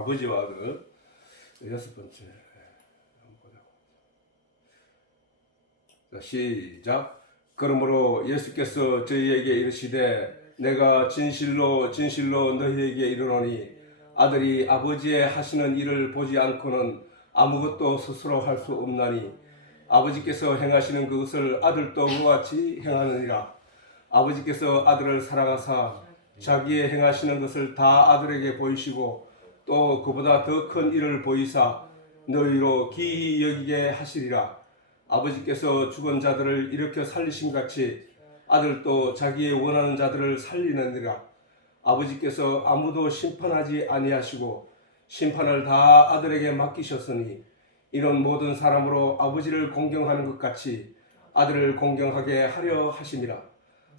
아버지와 아들. 여섯 번째. 자, 시작. 그러므로 예수께서 저희에게 이르시되 내가 진실로 진실로 너희에게 이르노니 아들이 아버지의 하시는 일을 보지 않고는 아무것도 스스로 할 수 없나니 아버지께서 행하시는 그것을 아들도 그와 같이 행하느니라. 아버지께서 아들을 사랑하사 자기의 행하시는 것을 다 아들에게 보이시고 또 그보다 더 큰 일을 보이사 너희로 기이 여기게 하시리라. 아버지께서 죽은 자들을 일으켜 살리신 같이 아들도 자기의 원하는 자들을 살리느니라. 아버지께서 아무도 심판하지 아니하시고 심판을 다 아들에게 맡기셨으니 이런 모든 사람으로 아버지를 공경하는 것 같이 아들을 공경하게 하려 하심이라.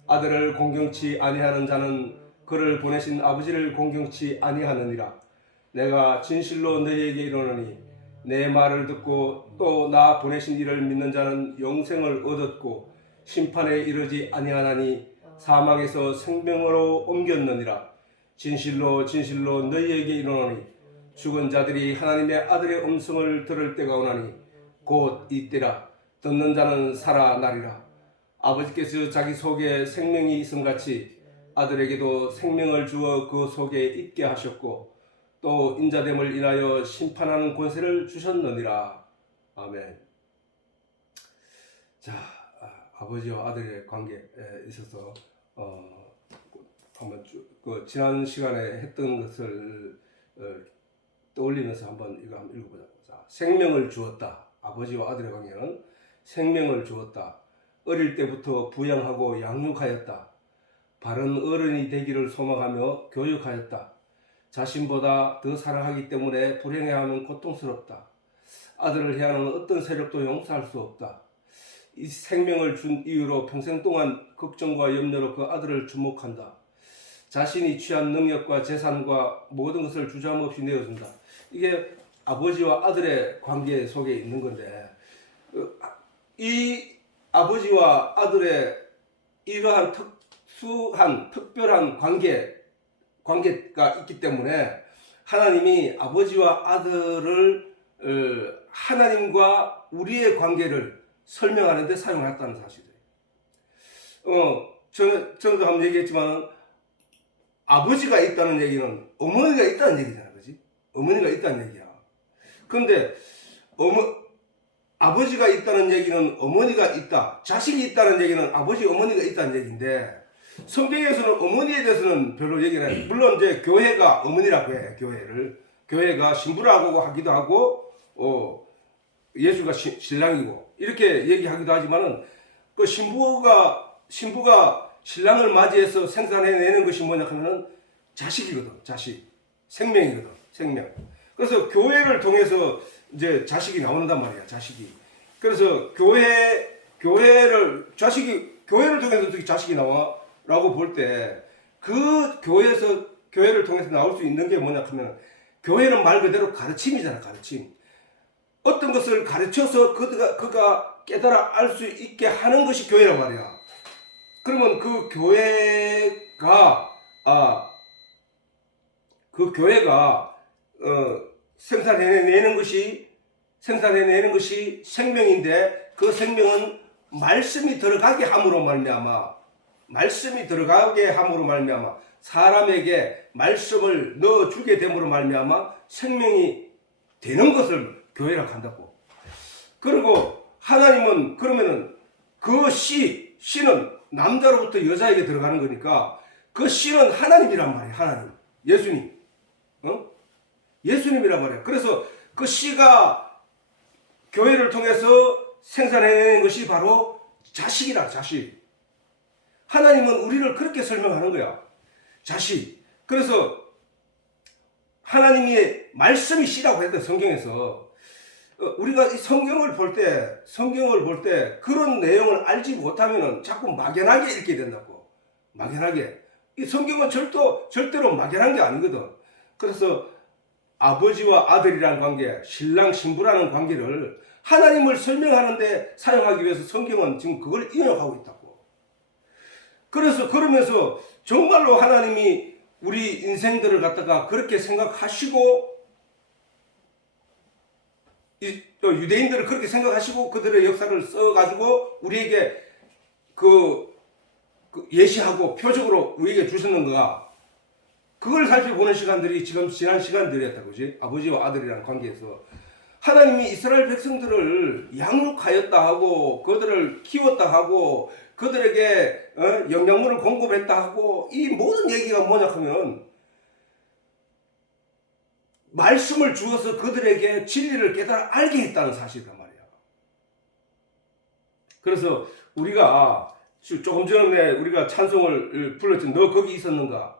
아들을 공경치 아니하는 자는 그를 보내신 아버지를 공경치 아니하느니라. 내가 진실로 너희에게 이르노니 내 말을 듣고 또 나 보내신 이를 믿는 자는 영생을 얻었고 심판에 이르지 아니하나니 사망에서 생명으로 옮겼느니라. 진실로 진실로 너희에게 이르노니 죽은 자들이 하나님의 아들의 음성을 들을 때가 오나니 곧 이때라. 듣는 자는 살아나리라. 아버지께서 자기 속에 생명이 있음같이 아들에게도 생명을 주어 그 속에 있게 하셨고 또 인자됨을 인하여 심판하는 권세를 주셨느니라. 아멘. 자, 아버지와 아들의 관계에 있어서 한번 지난 시간에 했던 것을 떠올리면서 한번 이거 한번 읽어보자. 자, 생명을 주었다. 아버지와 아들의 관계는 생명을 주었다. 어릴 때부터 부양하고 양육하였다. 바른 어른이 되기를 소망하며 교육하였다. 자신보다 더 사랑하기 때문에 불행해하면 고통스럽다. 아들을 해하는 어떤 세력도 용서할 수 없다. 이 생명을 준 이유로 평생 동안 걱정과 염려로 그 아들을 주목한다. 자신이 취한 능력과 재산과 모든 것을 주저함없이 내어준다. 이게 아버지와 아들의 관계 속에 있는 건데 이 아버지와 아들의 이러한 특별한 관계가 있기 때문에 하나님이 아버지와 아들을 하나님과 우리의 관계를 설명하는 데 사용했다는 사실이에요. 저도 한번 얘기했지만 아버지가 있다는 얘기는 어머니가 있다는 얘기잖아, 그렇지? 어머니가 있다는 얘기야. 그런데 아버지가 있다는 얘기는 어머니가 있다. 자식이 있다는 얘기는 아버지, 어머니가 있다는 얘기인데 성경에서는 어머니에 대해서는 별로 얘기를 안 해요. 물론 이제 교회가 어머니라고 해. 교회가 신부라고 하기도 하고 예수가 신랑이고 이렇게 얘기하기도 하지만은 그 신부가 신랑을 맞이해서 생산해내는 것이 뭐냐 하면은 자식이거든. 자식. 생명이거든. 생명. 그래서 교회를 통해서 이제 자식이 나온단 말이야. 자식이. 그래서 교회를 통해서 어떻게 자식이 나와라고 볼 때 그 교회를 통해서 나올 수 있는 게 뭐냐 하면 교회는 말 그대로 가르침이잖아. 가르침. 어떤 것을 가르쳐서 그가 깨달아 알 수 있게 하는 것이 교회란 말이야. 그러면 그 교회가 생산해내는 것이 생명인데 그 생명은 말씀이 들어가게 함으로 말미암아 사람에게 말씀을 넣어주게 됨으로 말미암아 생명이 되는 것을 교회라고 한다고. 그리고 하나님은 그러면은 그 씨는 남자로부터 여자에게 들어가는 거니까 그 씨는 하나님이란 말이에요. 하나님. 예수님. 예수님이란 말이에요. 그래서 그 씨가 교회를 통해서 생산해내는 것이 바로 자식이라. 자식. 하나님은 우리를 그렇게 설명하는 거야. 자식. 그래서 하나님의 말씀이 씨라고 했대. 성경에서. 우리가 이 성경을 볼 때 그런 내용을 알지 못하면은 자꾸 막연하게 읽게 된다고. 막연하게. 이 성경은 절대로 막연한 게 아니거든. 그래서 아버지와 아들이라는 관계, 신랑 신부라는 관계를 하나님을 설명하는데 사용하기 위해서 성경은 지금 그걸 인용하고 있다고. 그러면서 정말로 하나님이 우리 인생들을 갖다가 그렇게 생각하시고 유대인들을 그렇게 생각하시고 그들의 역사를 써가지고 우리에게 그 예시하고 표적으로 우리에게 주셨는가? 그걸 살펴보는 시간들이 지금 지난 시간들이었다, 그지? 아버지와 아들이라는 관계에서 하나님이 이스라엘 백성들을 양육하였다 하고 그들을 키웠다 하고 그들에게 영양분을 공급했다 하고 이 모든 얘기가 뭐냐 하면 말씀을 주어서 그들에게 진리를 깨달아 알게 했다는 사실이란 말이야. 그래서 우리가 조금 전에 우리가 찬송을 불렀지. 너 거기 있었는가?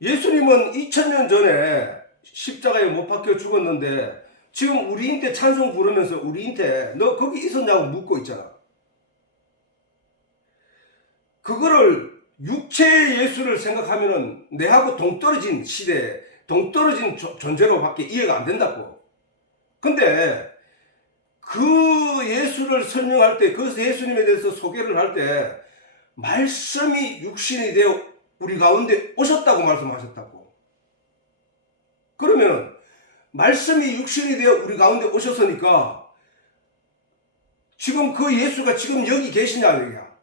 예수님은 2000년 전에 십자가에 못 박혀 죽었는데 지금 우리한테 찬송 부르면서 우리한테 너 거기 있었냐고 묻고 있잖아. 그거를 육체의 예수를 생각하면은 내하고 동떨어진 시대에 동떨어진 존재로밖에 이해가 안 된다고. 근데 그 예수를 설명할 때, 그 예수님에 대해서 소개를 할 때 말씀이 육신이 되어 우리 가운데 오셨다고 말씀하셨다고. 그러면 말씀이 육신이 되어 우리 가운데 오셨으니까 지금 그 예수가 지금 여기 계시냐 여기야.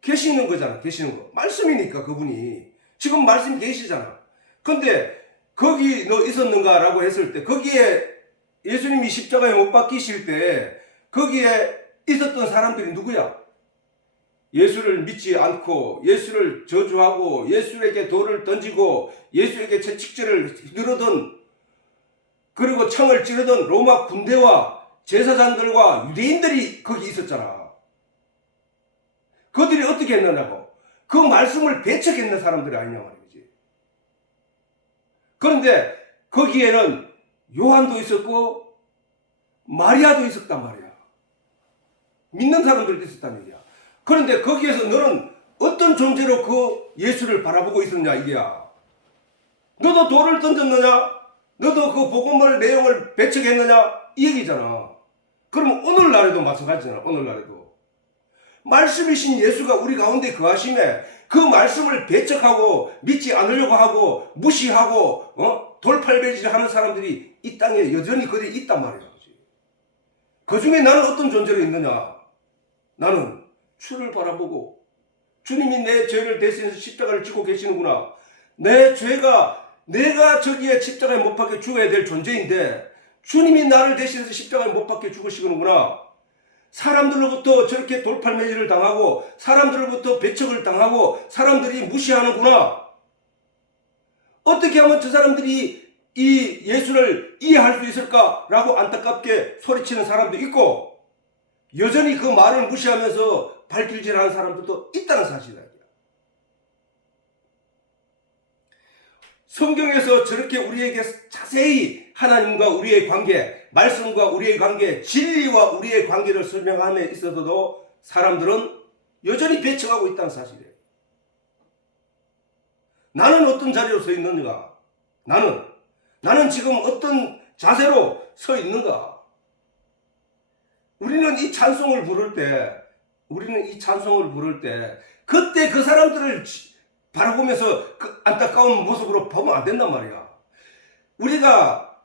계시는 거잖아. 계시는 거. 말씀이니까 그분이 지금 말씀이 계시잖아. 근데 거기 너 있었는가 라고 했을 때 거기에 예수님이 십자가에 못 박히실 때 거기에 있었던 사람들이 누구야? 예수를 믿지 않고 예수를 저주하고 예수에게 돌을 던지고 예수에게 채찍질을 휘두르던 그리고 창을 찌르던 로마 군대와 제사장들과 유대인들이 거기 있었잖아. 그들이 어떻게 했느냐고. 그 말씀을 배척했는 사람들이 아니냐 말이지. 그런데 거기에는 요한도 있었고 마리아도 있었단 말이야. 믿는 사람들도 있었단 얘기야. 그런데 거기에서 너는 어떤 존재로 그 예수를 바라보고 있었냐 이게야. 너도 돌을 던졌느냐? 너도 그 복음의 내용을 배척했느냐? 이 얘기잖아. 그럼 오늘날에도 마찬가지잖아. 오늘날에도. 말씀이신 예수가 우리 가운데 거하심에 그 말씀을 배척하고 믿지 않으려고 하고 무시하고 돌팔매질 하는 사람들이 이 땅에 여전히 그들이 있단 말이야. 그 중에 나는 어떤 존재로 있느냐? 나는 주를 바라보고 주님이 내 죄를 대신해서 십자가를 지고 계시는구나. 내 죄가 내가 저기에 십자가에 못 박혀 죽어야 될 존재인데 주님이 나를 대신해서 십자가에 못 박혀 죽으시는구나. 사람들로부터 저렇게 돌팔매질을 당하고 사람들로부터 배척을 당하고 사람들이 무시하는구나. 어떻게 하면 저 사람들이 이 예수를 이해할 수 있을까라고 안타깝게 소리치는 사람도 있고 여전히 그 말을 무시하면서 발길질하는 사람들도 있다는 사실이야. 성경에서 저렇게 우리에게 자세히 하나님과 우리의 관계, 말씀과 우리의 관계, 진리와 우리의 관계를 설명함에 있어서도 사람들은 여전히 배척하고 있다는 사실이에요. 나는 어떤 자리로 서 있는가? 나는 지금 어떤 자세로 서 있는가? 우리는 이 찬송을 부를 때 그때 그 사람들을 바라보면서 그 안타까운 모습으로 보면 안 된단 말이야. 우리가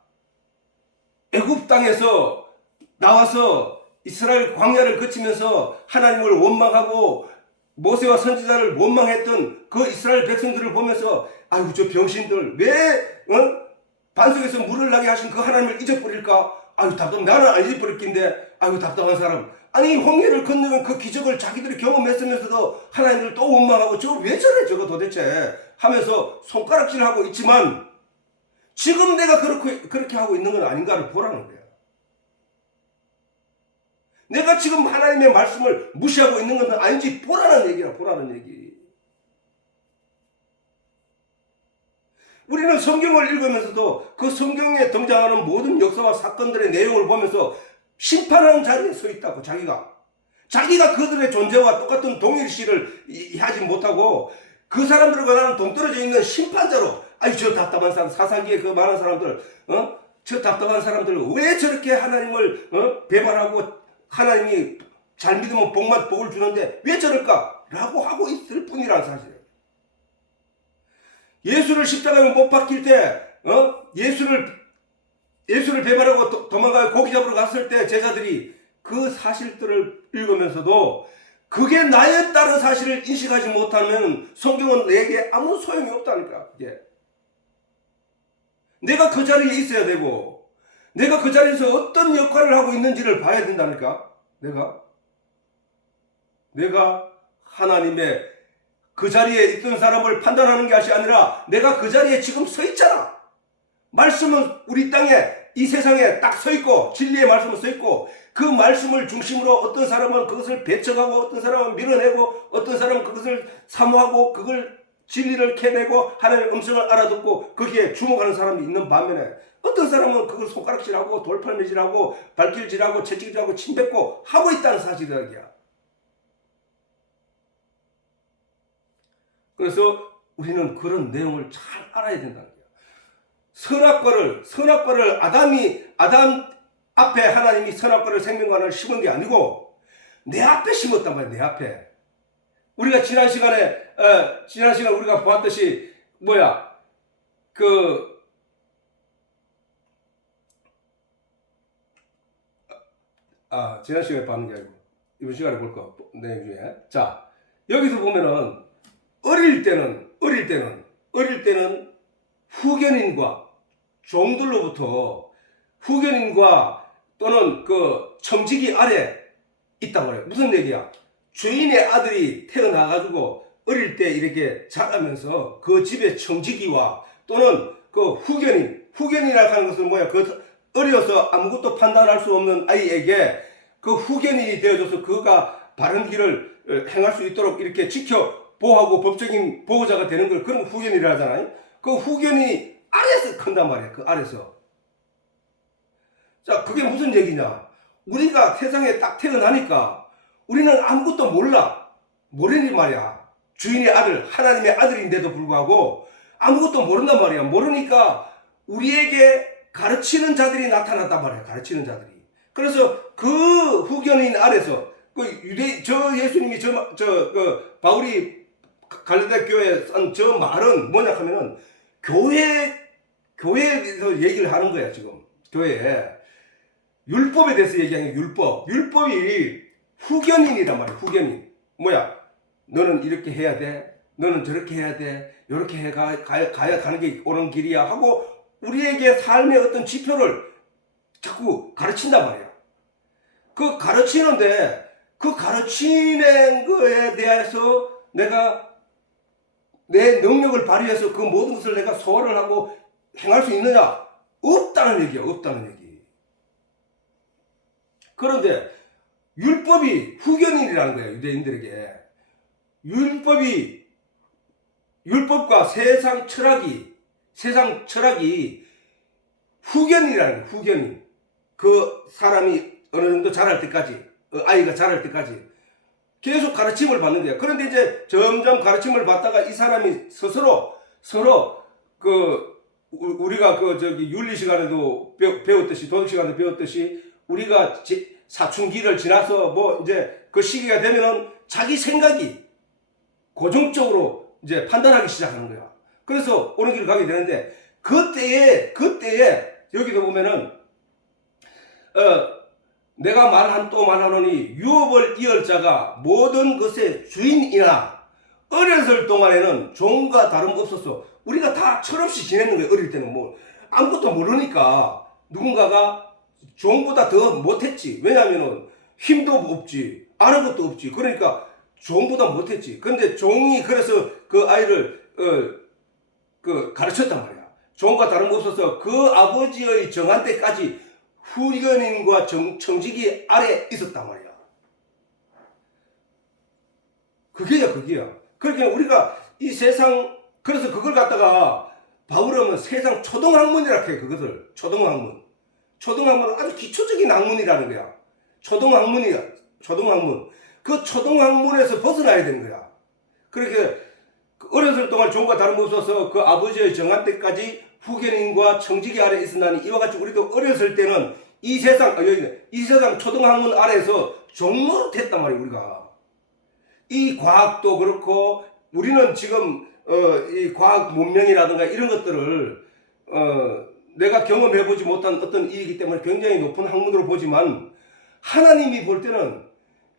애굽 땅에서 나와서 이스라엘 광야를 거치면서 하나님을 원망하고 모세와 선지자를 원망했던 그 이스라엘 백성들을 보면서 아이고 저 병신들 왜 반석에서 물을 나게 하신 그 하나님을 잊어버릴까? 아유 답답 나는 안 잊어버릴 낀데 아이고 답답한 사람. 아니 홍해를 건너는 그 기적을 자기들이 경험했으면서도 하나님을 또 원망하고 저거 왜 저래 저거 도대체 하면서 손가락질하고 있지만 지금 내가 그렇게 하고 있는 건 아닌가를 보라는 거야. 내가 지금 하나님의 말씀을 무시하고 있는 건 아닌지 보라는 얘기야. 보라는 얘기. 우리는 성경을 읽으면서도 그 성경에 등장하는 모든 역사와 사건들의 내용을 보면서 심판하는 자리에 서 있다고. 자기가 그들의 존재와 똑같은 동일시를 하지 못하고 그 사람들과 나는 동떨어져 있는 심판자로 아니 저 답답한 사람 사사기에 그 많은 사람들 저 답답한 사람들 왜 저렇게 하나님을 배반하고 하나님이 잘 믿으면 복을 주는데 왜 저럴까? 라고 하고 있을 뿐이라는 사실이에요. 예수를 십자가에 못 박힐 때 예수를 예수를 배반하고 도망가 고기 잡으러 갔을 때 제자들이 그 사실들을 읽으면서도 그게 나였다는 사실을 인식하지 못하면 성경은 내게 아무 소용이 없다니까. 이게. 내가 그 자리에 있어야 되고 내가 그 자리에서 어떤 역할을 하고 있는지를 봐야 된다니까. 내가 하나님의 그 자리에 있던 사람을 판단하는 것이 아니라 내가 그 자리에 지금 서 있잖아. 말씀은 우리 땅에 이 세상에 딱 서 있고 진리의 말씀은 서 있고 그 말씀을 중심으로 어떤 사람은 그것을 배척하고 어떤 사람은 밀어내고 어떤 사람은 그것을 사모하고 그걸 진리를 캐내고 하나님의 음성을 알아듣고 거기에 주목하는 사람이 있는 반면에 어떤 사람은 그걸 손가락질하고 돌팔매질하고 발길질하고 채찍질하고 침뱉고 하고 있다는 사실이야. 그래서 우리는 그런 내용을 잘 알아야 된다는 거야. 선악과를 아담 앞에 하나님이 선악과를 생명관을 심은 게 아니고 내 앞에 심었단 말이야. 내 앞에. 우리가 지난 시간에 우리가 보았듯이 지난 시간에 봤는 게 아니고 이번 시간에 볼 거 내용 중에 자 여기서 보면은 어릴 때는 후견인과 종들로부터 후견인과 또는 그 청지기 아래 있단 말이에요. 무슨 얘기야? 주인의 아들이 태어나가지고 어릴 때 이렇게 자라면서 그 집의 청지기와 또는 그 후견이라고 하는 것은 뭐야? 그 어려서 아무것도 판단할 수 없는 아이에게 그 후견인이 되어줘서 그가 바른 길을 행할 수 있도록 이렇게 보호하고 법적인 보호자가 되는 걸 그런 후견이라 하잖아요. 그 후견이 아래에서 큰단 말이야. 그 아래에서. 자, 그게 무슨 얘기냐? 우리가 세상에 딱 태어나니까 우리는 아무것도 모르니 말이야. 주인의 아들, 하나님의 아들인데도 불구하고 아무것도 모른단 말이야. 모르니까 우리에게 가르치는 자들이 나타났단 말이야. 가르치는 자들이. 그래서 그 후견인 아래서 예수님이 바울이 갈라디아 교회에 쓴 저 말은 뭐냐 하면은 교회에서 얘기를 하는 거야. 지금 교회에 율법에 대해서 얘기하는 게 율법이 후견인이란 말이야. 후견인 너는 이렇게 해야 돼, 너는 저렇게 해야 돼, 이렇게 가야 가는 게 옳은 길이야 하고 우리에게 삶의 어떤 지표를 자꾸 가르친단 말이야. 그 가르치는데 그 가르치는 거에 대해서 내가 내 능력을 발휘해서 그 모든 것을 내가 소화를 하고 행할 수 있느냐? 없다는 얘기야. 없다는 얘기. 그런데 율법이 후견인이라는 거야. 유대인들에게. 율법과 세상 철학이 후견이라는 거야. 후견인. 그 사람이 어느 정도 자랄 때까지, 아이가 자랄 때까지 계속 가르침을 받는 거야. 그런데 이제 점점 가르침을 받다가 이 사람이 서로 우리가 윤리 시간에도 배웠듯이, 도덕 시간에도 배웠듯이 우리가 사춘기를 지나서 이제 그 시기가 되면은 자기 생각이 고정적으로 이제 판단하기 시작하는 거야. 그래서 어느 길을 가게 되는데 그때에 여기도 보면은 내가 말하노니 유업을 이을 자가 모든 것의 주인이나 어렸을 동안에는 종과 다름없었어. 우리가 다 철없이 지내는 거예요. 어릴 때는 아무것도 모르니까 누군가가 종보다 더 못했지. 왜냐하면은 힘도 없지, 아는 것도 없지. 그러니까 종보다 못했지. 근데 종이 그래서 그 아이를 가르쳤단 말이야. 종과 다름없어서 그 아버지의 정한 때까지 후견인과 청지기 아래 있었단 말이야. 그게야. 그러니까 우리가 이 세상, 그래서 그걸 갖다가 바울은 세상 초등학문이라 해. 그것을 초등학문은 아주 기초적인 학문이라는 거야. 초등학문. 그 초등학문에서 벗어나야 되는 거야. 그렇게 어렸을 동안 종과 다름없어서 그 아버지의 정한 때까지 후견인과 청지기 아래 있었나니 이와 같이 우리도 어렸을 때는 이 세상 초등학문 아래에서 종노릇했단 말이야. 우리가 이 과학도 그렇고 우리는 지금 이 과학 문명이라든가 이런 것들을 내가 경험해보지 못한 어떤 일이기 때문에 굉장히 높은 학문으로 보지만 하나님이 볼 때는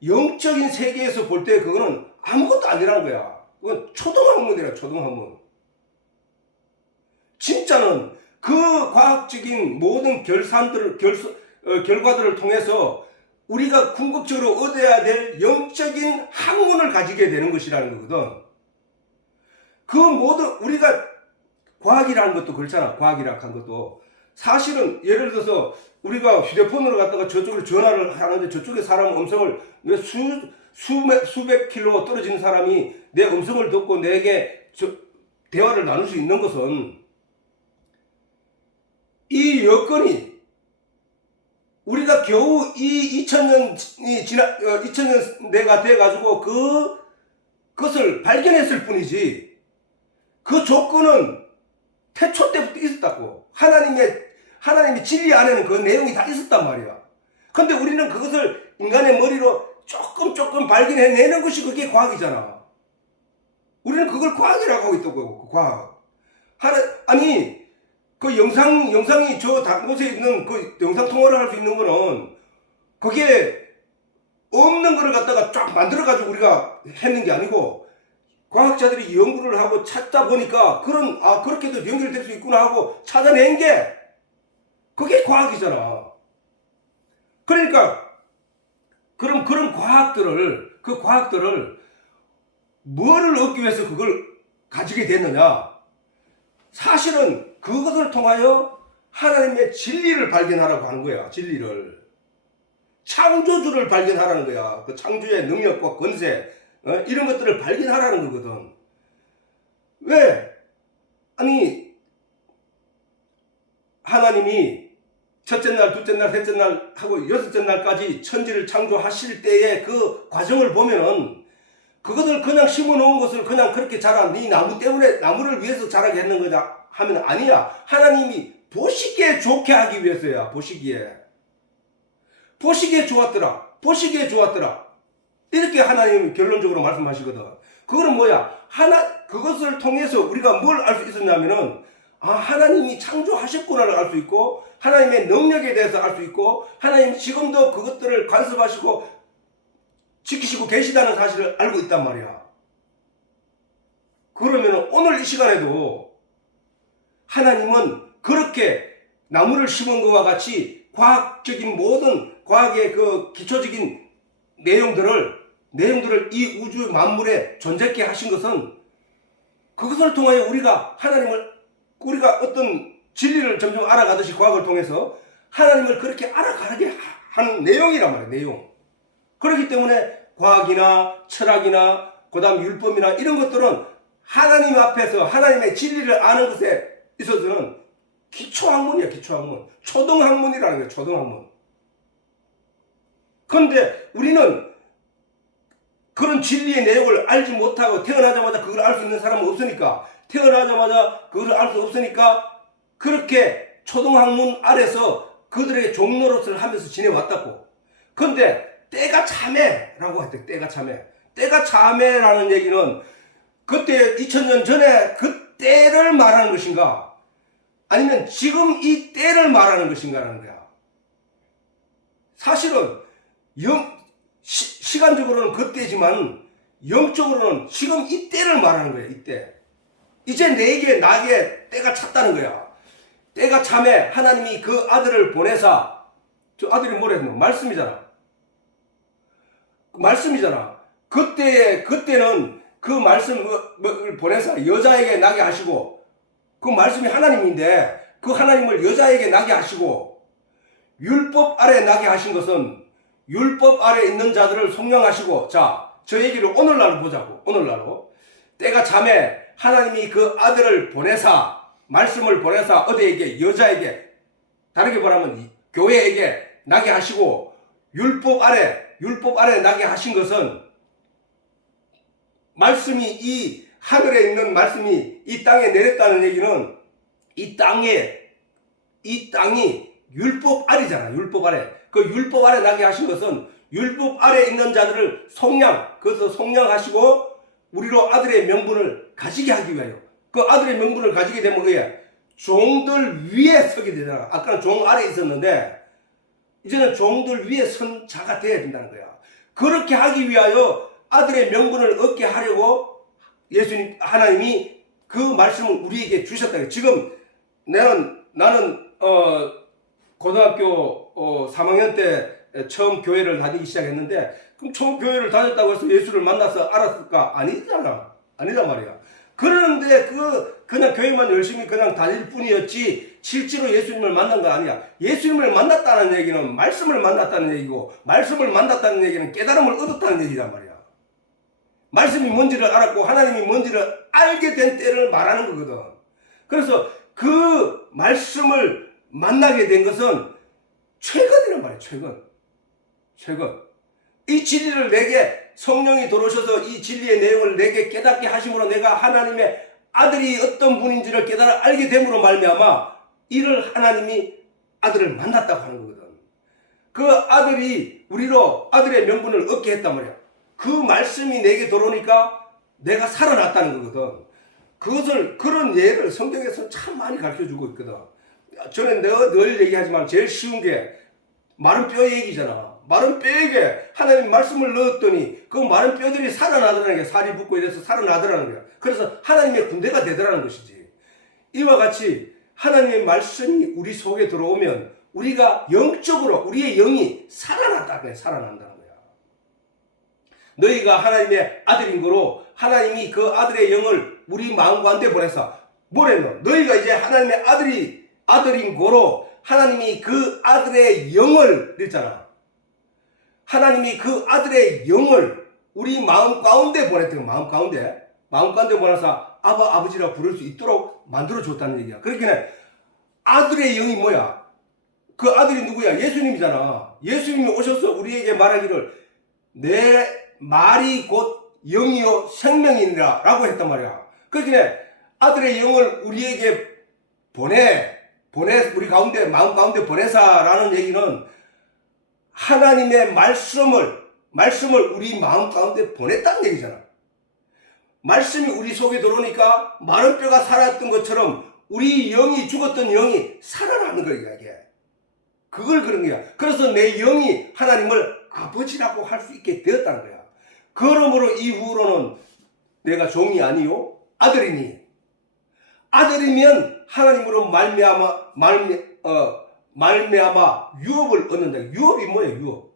영적인 세계에서 볼 때 그거는 아무것도 아니라는 거야. 그건 초등학문이라 초등학문. 진짜는 그 과학적인 모든 결과들을 통해서 우리가 궁극적으로 얻어야 될 영적인 학문을 가지게 되는 것이라는 거거든. 그 모든 우리가 과학이라는 것도 그렇잖아. 과학이라는 것도 사실은 예를 들어서 우리가 휴대폰으로 갖다가 저쪽으로 전화를 하는데 저쪽에 사람 음성을 왜 수백 킬로 떨어지는 사람이 내 음성을 듣고 내게 대화를 나눌 수 있는 것은 이 여건이 우리가 겨우 이 2000년대가 돼가지고 그것을 발견했을 뿐이지 그 조건은 태초 때부터 있었다고. 하나님의 진리 안에는 그 내용이 다 있었단 말이야. 근데 우리는 그것을 인간의 머리로 조금 발견해내는 것이 그게 과학이잖아. 우리는 그걸 과학이라고 하고 있다고. 그 과학. 아니 그 영상이 저 곳에 있는 그 영상 통화를 할 수 있는 거는 그게 없는 거를 갖다가 쫙 만들어가지고 우리가 했는 게 아니고 과학자들이 연구를 하고 찾다 보니까 그렇게도 연결될 수 있구나 하고 찾아낸 게 그게 과학이잖아. 그러니까 그런 그 과학들을 뭐를 얻기 위해서 그걸 가지게 됐느냐? 사실은 그것을 통하여 하나님의 진리를 발견하라고 하는 거야. 진리를. 창조주를 발견하라는 거야. 그 창조의 능력과 권세 이런 것들을 발견하라는 거거든. 왜? 아니 하나님이 첫째 날, 둘째 날, 셋째 날 하고 여섯째 날까지 천지를 창조하실 때의 그 과정을 보면은 그것을 그냥 심어놓은 것을 그냥 그렇게 자란 네 나무 때문에 나무를 위해서 자라게 했는 거다 하면 아니야. 하나님이 보시기에 좋게 하기 위해서야. 보시기에 좋았더라. 이렇게 하나님 결론적으로 말씀하시거든. 그거는 뭐야? 그것을 통해서 우리가 뭘 알 수 있었냐면은 하나님이 창조하셨구나를 알 수 있고 하나님의 능력에 대해서 알 수 있고 하나님 지금도 그것들을 간섭하시고 지키시고 계시다는 사실을 알고 있단 말이야. 그러면 오늘 이 시간에도 하나님은 그렇게 나무를 심은 것과 같이 과학적인 모든 과학의 그 기초적인 내용들을 이 우주 만물에 존재케 하신 것은 그것을 통하여 우리가 어떤 진리를 점점 알아가듯이 과학을 통해서 하나님을 그렇게 알아가게 하는 내용이란 말이에요. 내용. 그렇기 때문에 과학이나 철학이나 그다음 율법이나 이런 것들은 하나님 앞에서 하나님의 진리를 아는 것에 있어서는 기초학문이야. 기초학문. 초등학문이라는 거예요. 초등학문. 그런데 우리는 그런 진리의 내용을 알지 못하고 태어나자마자 그걸 알 수 있는 사람은 없으니까 그렇게 초등학문 아래서 그들에게 종노릇을 하면서 지내왔다고. 그런데 때가 참해라고 했대. 때가 참해. 때가 참해라는 얘기는 그때 2000년 전에 그 때를 말하는 것인가 아니면 지금 이 때를 말하는 것인가라는 거야. 사실은 시간적으로는 그때지만 영적으로는 지금 이 때를 말하는 거야. 이때. 이제 나에게 때가 찼다는 거야. 때가 참에 하나님이 그 아들을 보내사 저 아들이 뭐라 했노? 말씀이잖아. 그때는 그 말씀을 보내사 여자에게 나게 하시고 그 말씀이 하나님인데 그 하나님을 여자에게 나게 하시고 율법 아래 나게 하신 것은 율법 아래 있는 자들을 속량하시고 저 얘기를 오늘날로 보자고. 오늘날로 때가 참에 하나님이 그 아들을 보내사 말씀을 보내사 어디에게 여자에게 다르게 말하면 교회에게 나게 하시고 율법 아래 나게 하신 것은 말씀이 이 하늘에 있는 말씀이 이 땅에 내렸다는 얘기는 이 땅이 율법 아래잖아. 율법 아래. 그 율법 아래 나게 하신 것은 율법 아래 있는 자들을 그래서 속량하시고 우리로 아들의 명분을 가지게 하기 위하여. 그 아들의 명분을 가지게 되면 그게 종들 위에 서게 되잖아. 아까는 종 아래 있었는데 이제는 종들 위에 선 자가 되어야 된다는 거야. 그렇게 하기 위하여 아들의 명분을 얻게 하려고 예수님 하나님이 그 말씀을 우리에게 주셨다. 지금 나는 고등학교 3학년 때 처음 교회를 다니기 시작했는데 그럼 처음 교회를 다녔다고 해서 예수를 만나서 알았을까? 아니잖아. 아니단 말이야. 그러는데 그냥 교회만 열심히 그냥 다닐 뿐이었지 실제로 예수님을 만난 거 아니야. 예수님을 만났다는 얘기는 말씀을 만났다는 얘기고 말씀을 만났다는 얘기는 깨달음을 얻었다는 얘기란 말이야. 말씀이 뭔지를 알았고 하나님이 뭔지를 알게 된 때를 말하는 거거든. 그래서 그 말씀을 만나게 된 것은 최근이란 말이야. 최근. 이 진리를 내게 성령이 들어오셔서 이 진리의 내용을 내게 깨닫게 하심으로 내가 하나님의 아들이 어떤 분인지를 깨달아 알게 됨으로 말미암아 이를 하나님이 아들을 만났다고 하는 거거든. 그 아들이 우리로 아들의 명분을 얻게 했단 말이야. 그 말씀이 내게 들어오니까 내가 살아났다는 거거든. 그런 예를 성경에서 참 많이 가르쳐 주고 있거든. 저는 내가 늘 얘기하지만 제일 쉬운 게 마른 뼈 얘기잖아. 마른 뼈에게 하나님 말씀을 넣었더니 그 마른 뼈들이 살아나더라는 게 살이 붙고 이래서 살아나더라는 거야. 그래서 하나님의 군대가 되더라는 것이지. 이와 같이 하나님의 말씀이 우리 속에 들어오면 우리가 영적으로 우리의 영이 살아난다는 거야. 살아난다는 거야. 너희가 하나님의 아들인 거로 하나님이 그 아들의 영을 우리 마음 가운데 보내서 뭐랬노? 너희가 이제 하나님의 아들인 거로 하나님이 그 아들의 영을 그랬잖아. 하나님이 그 아들의 영을 우리 마음 가운데 보냈던 마음 가운데 보내서 아버지라 부를 수 있도록 만들어줬다는 얘기야. 그러니까 아들의 영이 뭐야? 그 아들이 누구야? 예수님이잖아. 예수님이 오셔서 우리에게 말하기를 내 말이 곧 영이요 생명이니라 라고 했단 말이야. 그러니까 아들의 영을 우리에게 우리 가운데 마음 가운데 보내사라는 얘기는 하나님의 말씀을 우리 마음 가운데 보냈다는 얘기잖아. 말씀이 우리 속에 들어오니까 마른 뼈가 살았던 것처럼 우리 영이 죽었던 영이 살아나는 거야 이게. 그걸 그런 거야. 그래서 내 영이 하나님을 아버지라고 할 수 있게 되었다는 거야. 그러므로 이후로는 내가 종이 아니요 아들이니 아들이면 하나님으로 말미암아 유업을 얻는다. 유업이 뭐야? 유업.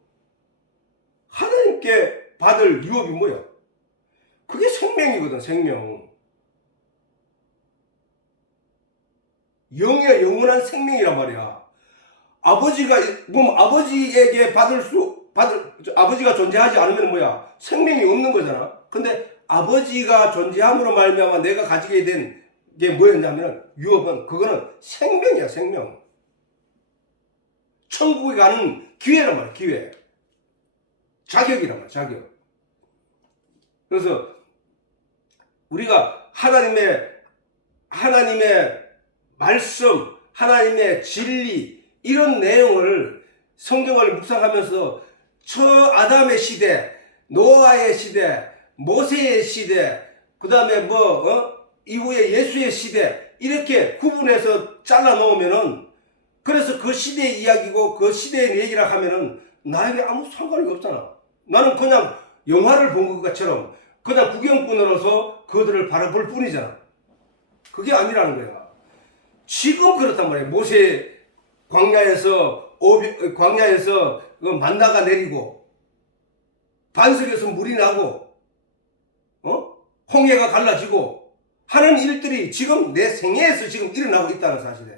하나님께 받을 유업이 뭐야? 그게 생명이거든. 생명. 영의 영원한 생명이란 말이야. 아버지에게 아버지가 존재하지 않으면 뭐야? 생명이 없는 거잖아. 근데 아버지가 존재함으로 말미암아 내가 가지게 된 게 뭐였냐면 유업은 그거는 생명이야. 생명. 천국에 가는 기회란 말이야. 기회. 자격이란 말이야. 자격. 그래서 우리가 하나님의 말씀, 하나님의 진리 이런 내용을 성경을 묵상하면서 저 아담의 시대, 노아의 시대, 모세의 시대, 그 다음에 이후에 예수의 시대 이렇게 구분해서 잘라 놓으면은 그래서 그 시대의 이야기고 그 시대의 얘기라 하면은 나에게 아무 상관이 없잖아. 나는 그냥 영화를 본 것처럼 그냥 구경꾼으로서 그들을 바라볼 뿐이잖아. 그게 아니라는 거야. 지금 그렇단 말이야. 모세 광야에서 만나가 내리고 반석에서 물이 나고 홍해가 갈라지고 하는 일들이 지금 내 생애에서 지금 일어나고 있다는 사실이에요.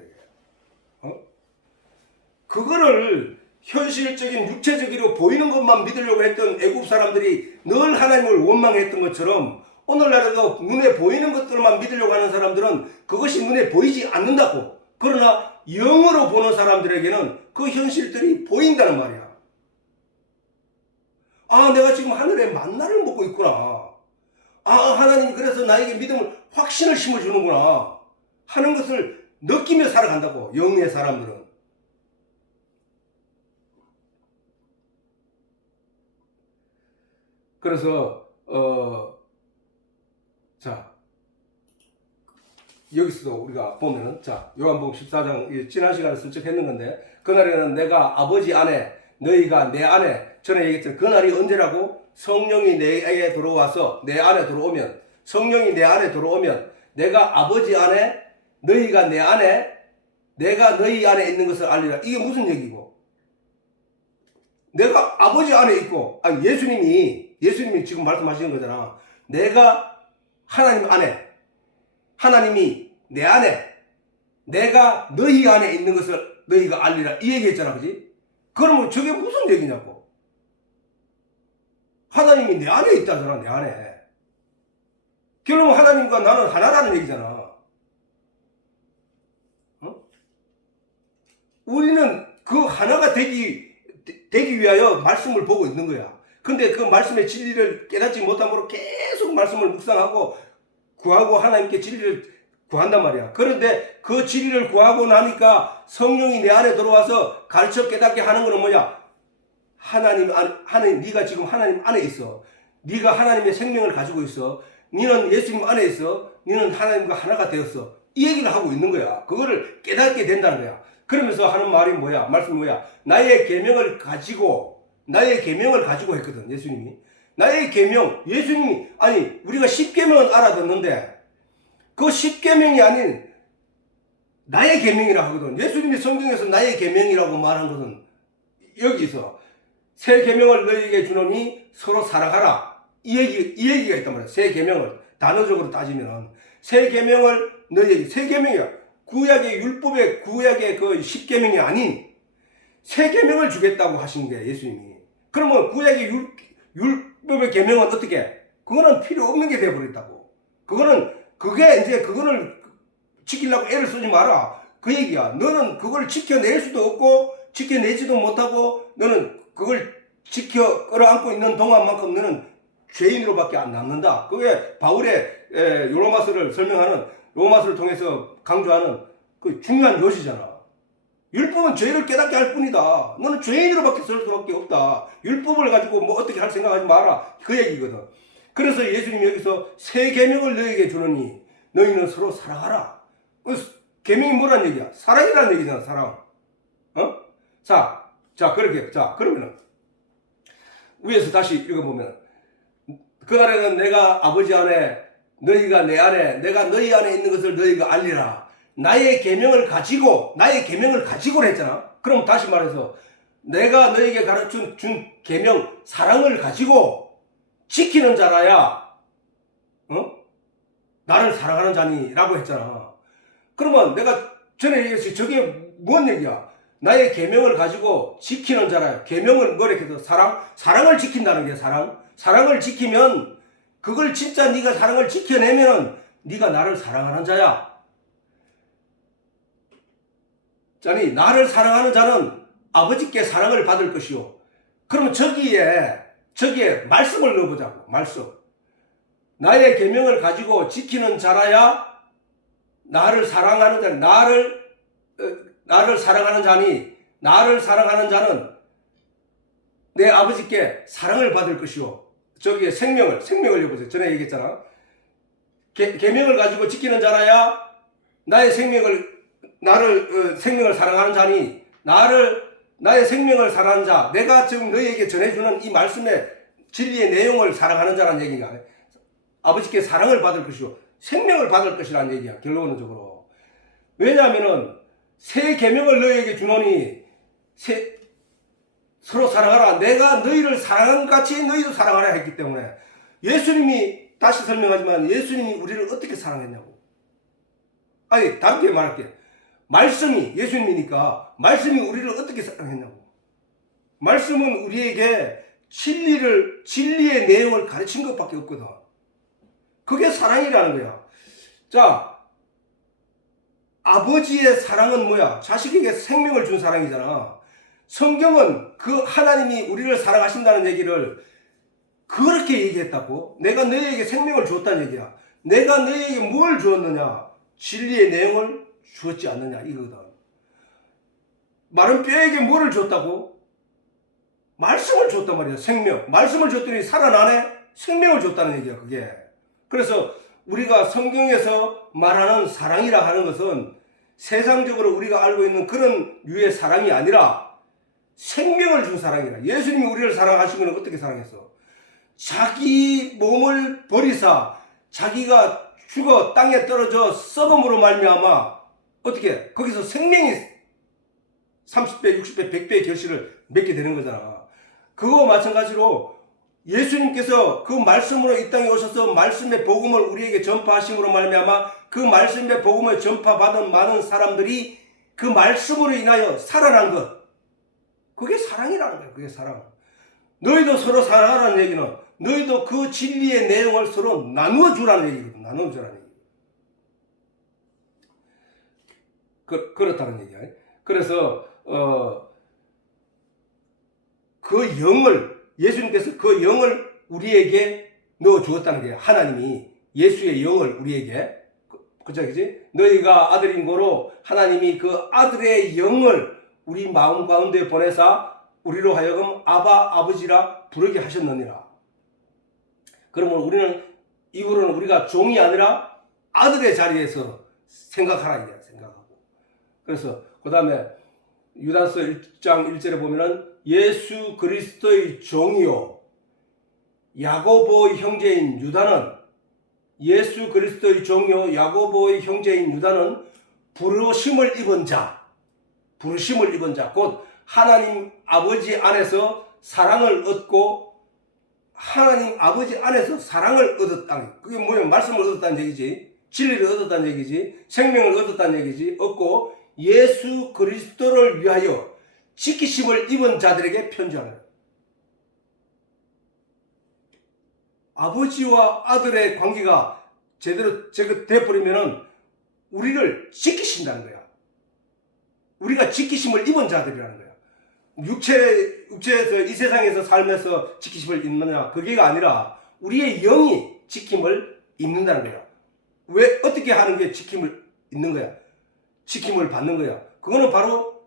그거를 현실적인 육체적으로 보이는 것만 믿으려고 했던 애국 사람들이 늘 하나님을 원망했던 것처럼 오늘날에도 눈에 보이는 것들만 믿으려고 하는 사람들은 그것이 눈에 보이지 않는다고. 그러나 영으로 보는 사람들에게는 그 현실들이 보인다는 말이야. 아, 내가 지금 하늘에 만나를 먹고 있구나. 아, 하나님이 그래서 나에게 믿음을 확신을 심어주는구나 하는 것을 느끼며 살아간다고. 영의 사람들은. 그래서 자 여기서도 우리가 보면은, 자, 요한복음 14장, 지난 시간에 슬쩍 했는 건데, 그날에는 내가 아버지 안에, 너희가 내 안에, 전에 얘기했던 그날이 언제라고? 성령이 내게 들어와서, 내 안에 들어오면, 성령이 내 안에 들어오면, 내가 아버지 안에, 너희가 내 안에, 내가 너희 안에 있는 것을 알리라. 이게 무슨 얘기고? 내가 아버지 안에 있고, 아니, 예수님이 지금 말씀하시는 거잖아. 내가 하나님 안에, 하나님이 내 안에, 내가 너희 안에 있는 것을 너희가 알리라. 이 얘기 했잖아. 그지? 그러면 저게 무슨 얘기냐고. 하나님이 내 안에 있다잖아. 내 안에. 결국은 하나님과 나는 하나라는 얘기잖아. 어? 우리는 그 하나가 되기 위하여 말씀을 보고 있는 거야. 근데 그 말씀의 진리를 깨닫지 못함으로 계속 말씀을 묵상하고 구하고 하나님께 진리를 구한단 말이야. 그런데 그 진리를 구하고 나니까 성령이 내 안에 들어와서 가르쳐 깨닫게 하는 거는 뭐야? 하나님, 네가 지금 하나님 안에 있어. 네가 하나님의 생명을 가지고 있어. 너는 예수님 안에 있어. 너는 하나님과 하나가 되었어. 이 얘기를 하고 있는 거야. 그거를 깨닫게 된다는 거야. 그러면서 하는 말이 뭐야? 말씀이 뭐야? 나의 계명을 가지고 했거든. 예수님이. 나의 계명, 예수님이, 아니, 우리가 10계명은 알아듣는데, 그 10계명이 아닌 나의 계명이라 하거든. 예수님이 성경에서 나의 계명이라고 말한 것은 여기서 새 계명을 너희에게 주노니 서로 사랑하라. 이 얘기가 있단 말이야. 새 계명을 단어적으로 따지면 새 계명을 너희에게, 새 계명이야. 구약의 율법의 구약의 그 10계명이 아닌 새 계명을 주겠다고 하신 게 예수님이. 그러면 구약의 율법의 계명은 어떻게? 그거는 필요 없는 게 되어버렸다고. 그거를 지키려고 애를 쓰지 마라. 그 얘기야. 너는 그걸 지켜낼 수도 없고, 지켜내지도 못하고, 너는 그걸 지켜 끌어안고 있는 동안만큼 너는 죄인으로밖에 안 남는다. 그게 바울의 로마서를 설명하는, 로마서를 통해서 강조하는 그 중요한 요지잖아. 율법은 죄를 깨닫게 할 뿐이다. 너는 죄인으로밖에 살 수밖에 없다. 율법을 가지고 뭐 어떻게 할 생각하지 마라. 그 얘기거든. 그래서 예수님이 여기서 새 계명을 너희에게 주노니 너희는 서로 사랑하라. 계명이 뭐란 얘기야? 사랑이라는 얘기잖아. 사랑. 그러면은 위에서 다시 읽어보면, 그날에는 내가 아버지 안에, 너희가 내 안에, 내가 너희 안에 있는 것을 너희가 알리라. 나의 계명을 가지고 했잖아. 그럼 다시 말해서 내가 너에게 가르쳐 준 계명, 사랑을 가지고 지키는 자라야 나를 사랑하는 자니라고 했잖아. 그러면 내가 전에 얘기했지, 저게 뭔 얘기야? 나의 계명을 가지고 지키는 자라야. 계명은 뭐래 해서 사랑을 지킨다는 게 사랑을 지키면, 그걸 진짜 네가 사랑을 지켜내면 네가 나를 사랑하는 자야. 자니 나를 사랑하는 자는 아버지께 사랑을 받을 것이요. 그러면 저기에 말씀을 넣어보자고. 말씀. 나의 계명을 가지고 지키는 자라야 나를 사랑하는 자니, 나를 사랑하는 자니, 나를 사랑하는 자는 내 아버지께 사랑을 받을 것이요. 저기에 생명을 여보세요. 전에 얘기했잖아. 계명을 가지고 지키는 자라야 나의 생명을 사랑하는 자니, 나의 생명을 사랑하는 자, 내가 지금 너희에게 전해주는 이 말씀의 진리의 내용을 사랑하는 자라는 얘기가 아니야. 아버지께 사랑을 받을 것이요, 생명을 받을 것이라는 얘기야. 결론적으로. 왜냐하면은 새 계명을 너희에게 주노니 서로 사랑하라. 내가 너희를 사랑한 같이 너희도 사랑하라 했기 때문에. 예수님이, 다시 설명하지만 예수님이 우리를 어떻게 사랑했냐고. 아니, 다르게 말할게. 말씀이, 예수님이니까 말씀이 우리를 어떻게 사랑했냐고. 말씀은 우리에게 진리의 내용을 가르친 것밖에 없거든. 그게 사랑이라는 거야. 자, 아버지의 사랑은 뭐야? 자식에게 생명을 준 사랑이잖아. 성경은 그 하나님이 우리를 사랑하신다는 얘기를 그렇게 얘기했다고. 내가 너희에게 생명을 주었다는 얘기야. 내가 너희에게 뭘 주었느냐? 진리의 내용을 주었지 않느냐, 이거거든. 마른 뼈에게 뭐를 줬다고? 말씀을 줬단 말이야. 생명. 말씀을 줬더니 살아나네? 생명을 줬다는 얘기야, 그게. 그래서 우리가 성경에서 말하는 사랑이라 하는 것은 세상적으로 우리가 알고 있는 그런 류의 사랑이 아니라 생명을 준 사랑이라. 예수님이 우리를 사랑하시면 어떻게 사랑했어? 자기 몸을 버리사 자기가 죽어 땅에 떨어져 썩음으로 말미암아 어떻게 거기서 생명이 30배, 60배, 100배의 결실을 맺게 되는 거잖아. 그거 마찬가지로 예수님께서 그 말씀으로 이 땅에 오셔서 말씀의 복음을 우리에게 전파하심으로 말미암아 그 말씀의 복음을 전파받은 많은 사람들이 그 말씀으로 인하여 살아난 것, 그게 사랑이라는 거예요. 그게 사랑. 너희도 서로 사랑하라는 얘기는 너희도 그 진리의 내용을 서로 나누어 주라는 얘기거든. 나누어 주라는 얘기. 그렇다는 얘기야. 그래서 그 영을, 예수님께서 그 영을 우리에게 넣어 주었다는 거예요. 하나님이 예수의 영을 우리에게, 그치? 너희가 아들인 거로 하나님이 그 아들의 영을 우리 마음 가운데 보내사 우리로 하여금 아바 아버지라 부르게 하셨느니라. 그러면 우리는 이후로는 우리가 종이 아니라 아들의 자리에서 생각하라 이게 생각하고. 그래서 그 다음에 유다서 1장 1절에 보면은 예수 그리스도의 종이요 야고보의 형제인 유다는, 예수 그리스도의 종이요 야고보의 형제인 유다는 부르심을 입은 자, 부르심을 입은 자, 곧 하나님 아버지 안에서 사랑을 얻고 하나님 아버지 안에서 사랑을 얻었다. 그게 뭐예요? 말씀을 얻었다는 얘기지. 진리를 얻었다는 얘기지. 생명을 얻었다는 얘기지. 얻고 예수 그리스도를 위하여 지키심을 입은 자들에게 편지하는 거예요. 아버지와 아들의 관계가 제대로 되어버리면은 우리를 지키신다는 거야. 우리가 지키심을 입은 자들이라는 거야. 육체에서 이 세상에서 살면서 지키심을 입느냐, 그게가 아니라 우리의 영이 지킴을 입는다는 거야. 왜 어떻게 하는 게 지킴을 입는 거야? 지킴을 받는 거야. 그거는 바로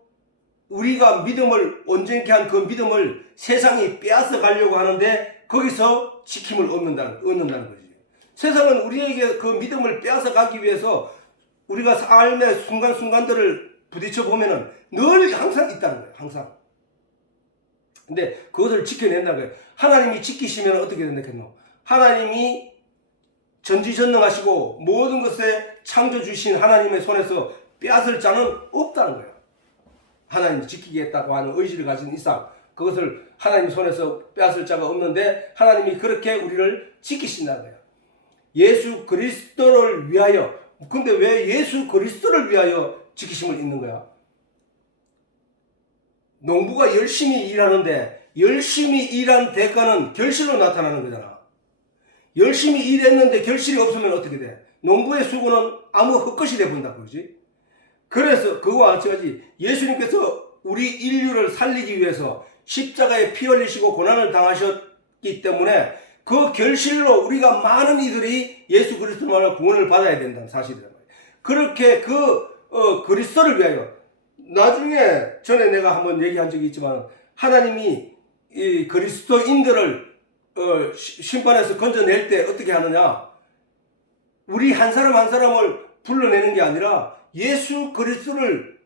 우리가 믿음을 온전케 한 그 믿음을 세상이 빼앗아 가려고 하는데 거기서 지킴을 얻는다는 거지. 세상은 우리에게 그 믿음을 빼앗아 가기 위해서 우리가 삶의 순간순간들을 부딪혀 보면은 늘 항상 있다는 거예요. 항상. 근데 그것을 지켜낸다는 거예요. 하나님이 지키시면 어떻게 된다겠노? 하나님이 전지전능하시고 모든 것에 창조주신 하나님의 손에서 빼앗을 자는 없다는 거예요. 하나님이 지키겠다고 하는 의지를 가진 이상 그것을 하나님 손에서 빼앗을 자가 없는데 하나님이 그렇게 우리를 지키신다는 거예요. 예수 그리스도를 위하여. 근데 왜 예수 그리스도를 위하여 지키심을 입는 거야? 농부가 열심히 일하는데 열심히 일한 대가는 결실로 나타나는 거잖아. 열심히 일했는데 결실이 없으면 어떻게 돼? 농부의 수고는 아무 헛것이 돼본다 그러지. 그래서 그거와 마찬가지 예수님께서 우리 인류를 살리기 위해서 십자가에 피 흘리시고 고난을 당하셨기 때문에 그 결실로 우리가 많은 이들이 예수 그리스도만을 구원을 받아야 된다는 사실이란 말이에요. 그렇게 그리스도를 위하여, 나중에 전에 내가 한번 얘기한 적이 있지만 하나님이 이 그리스도인들을 심판에서 건져낼 때 어떻게 하느냐, 우리 한 사람 한 사람을 불러내는 게 아니라 예수 그리스도를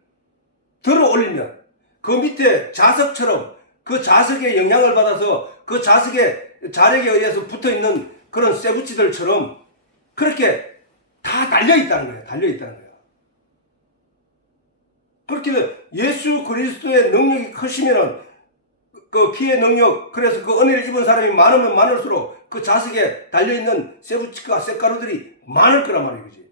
들어 올리면 그 밑에 자석처럼 그 자석의 영향을 받아서 그 자석의 자력에 의해서 붙어있는 그런 쇠붙이들처럼 그렇게 다 달려있다는 거예요. 달려있다는 거예요. 그렇게 예수 그리스도의 능력이 크시면은 그 피의 능력, 그래서 그 은혜를 입은 사람이 많으면 많을수록 그 자석에 달려있는 쇠붙이가 쇠가루들이 많을 거란 말이지.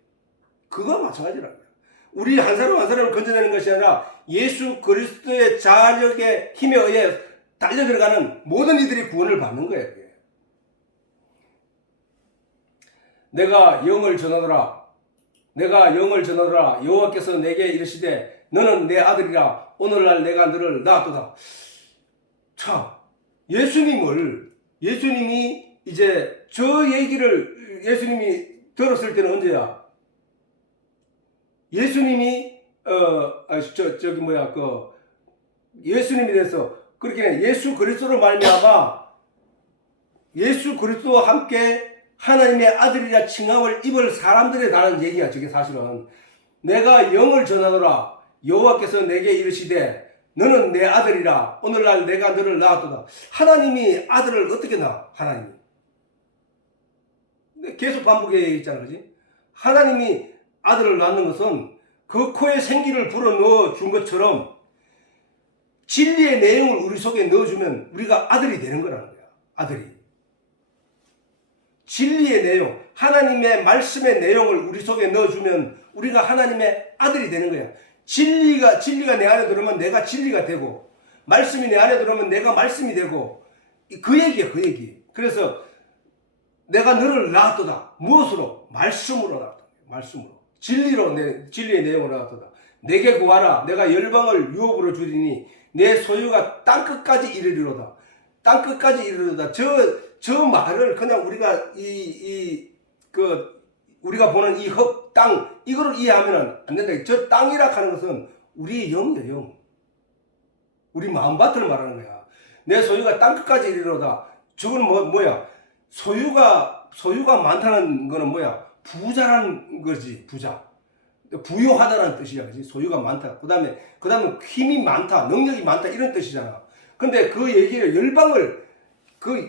그거 마찬가지라는 거예요. 우리 한 사람 한 사람을 건져내는 것이 아니라 예수 그리스도의 자력의 힘에 의해 달려들어가는 모든 이들이 구원을 받는 거예요. 그게. 내가 영을 전하노라. 내가 영을 전하노라. 여호와께서 내게 이르시되 너는 내 아들이라. 오늘날 내가 너를 낳았도다. 자, 예수님이 이제 저 얘기를 예수님이 들었을 때는 언제야? 예수님이 예수님이 돼서 그렇게 예수 그리스도로 말미암아 예수 그리스도와 함께 하나님의 아들이라 칭함을 입을 사람들에 관한 얘기야. 저게 사실은 내가 영을 전하노라 여호와께서 내게 이르시되 너는 내 아들이라 오늘날 내가 너를 낳았도다. 하나님이 아들을 어떻게 낳아? 하나님이 계속 반복해 얘기했잖아, 그지? 하나님이 아들을 낳는 것은 그 코에 생기를 불어넣어 준 것처럼 진리의 내용을 우리 속에 넣어주면 우리가 아들이 되는 거라는 거야. 아들이. 진리의 내용, 하나님의 말씀의 내용을 우리 속에 넣어주면 우리가 하나님의 아들이 되는 거야. 진리가 내 안에 들어오면 내가 진리가 되고, 말씀이 내 안에 들어오면 내가 말씀이 되고, 그 얘기야, 그 얘기. 그래서 내가 너를 낳았도다. 무엇으로? 말씀으로 낳았다. 말씀으로. 진리의 내용으로 낳았도다. 내게 구하라. 내가 열방을 유업으로 주리니 내 소유가 땅끝까지 이르리로다. 땅끝까지 이르리로다. 저 말을 그냥 우리가 우리가 보는 이 땅, 이거를 이해하면 안 된다. 저 땅이라 하는 것은 우리의 영이에요, 영. 우리 마음밭을 말하는 거야. 내 소유가 땅끝까지 이르리로다. 저거는 뭐야? 소유가 많다는 거는 뭐야? 부자라는 거지, 부자. 부유하다는 뜻이야, 그지? 소유가 많다. 그 다음에 힘이 많다, 능력이 많다, 이런 뜻이잖아. 근데 그 얘기를 열방을,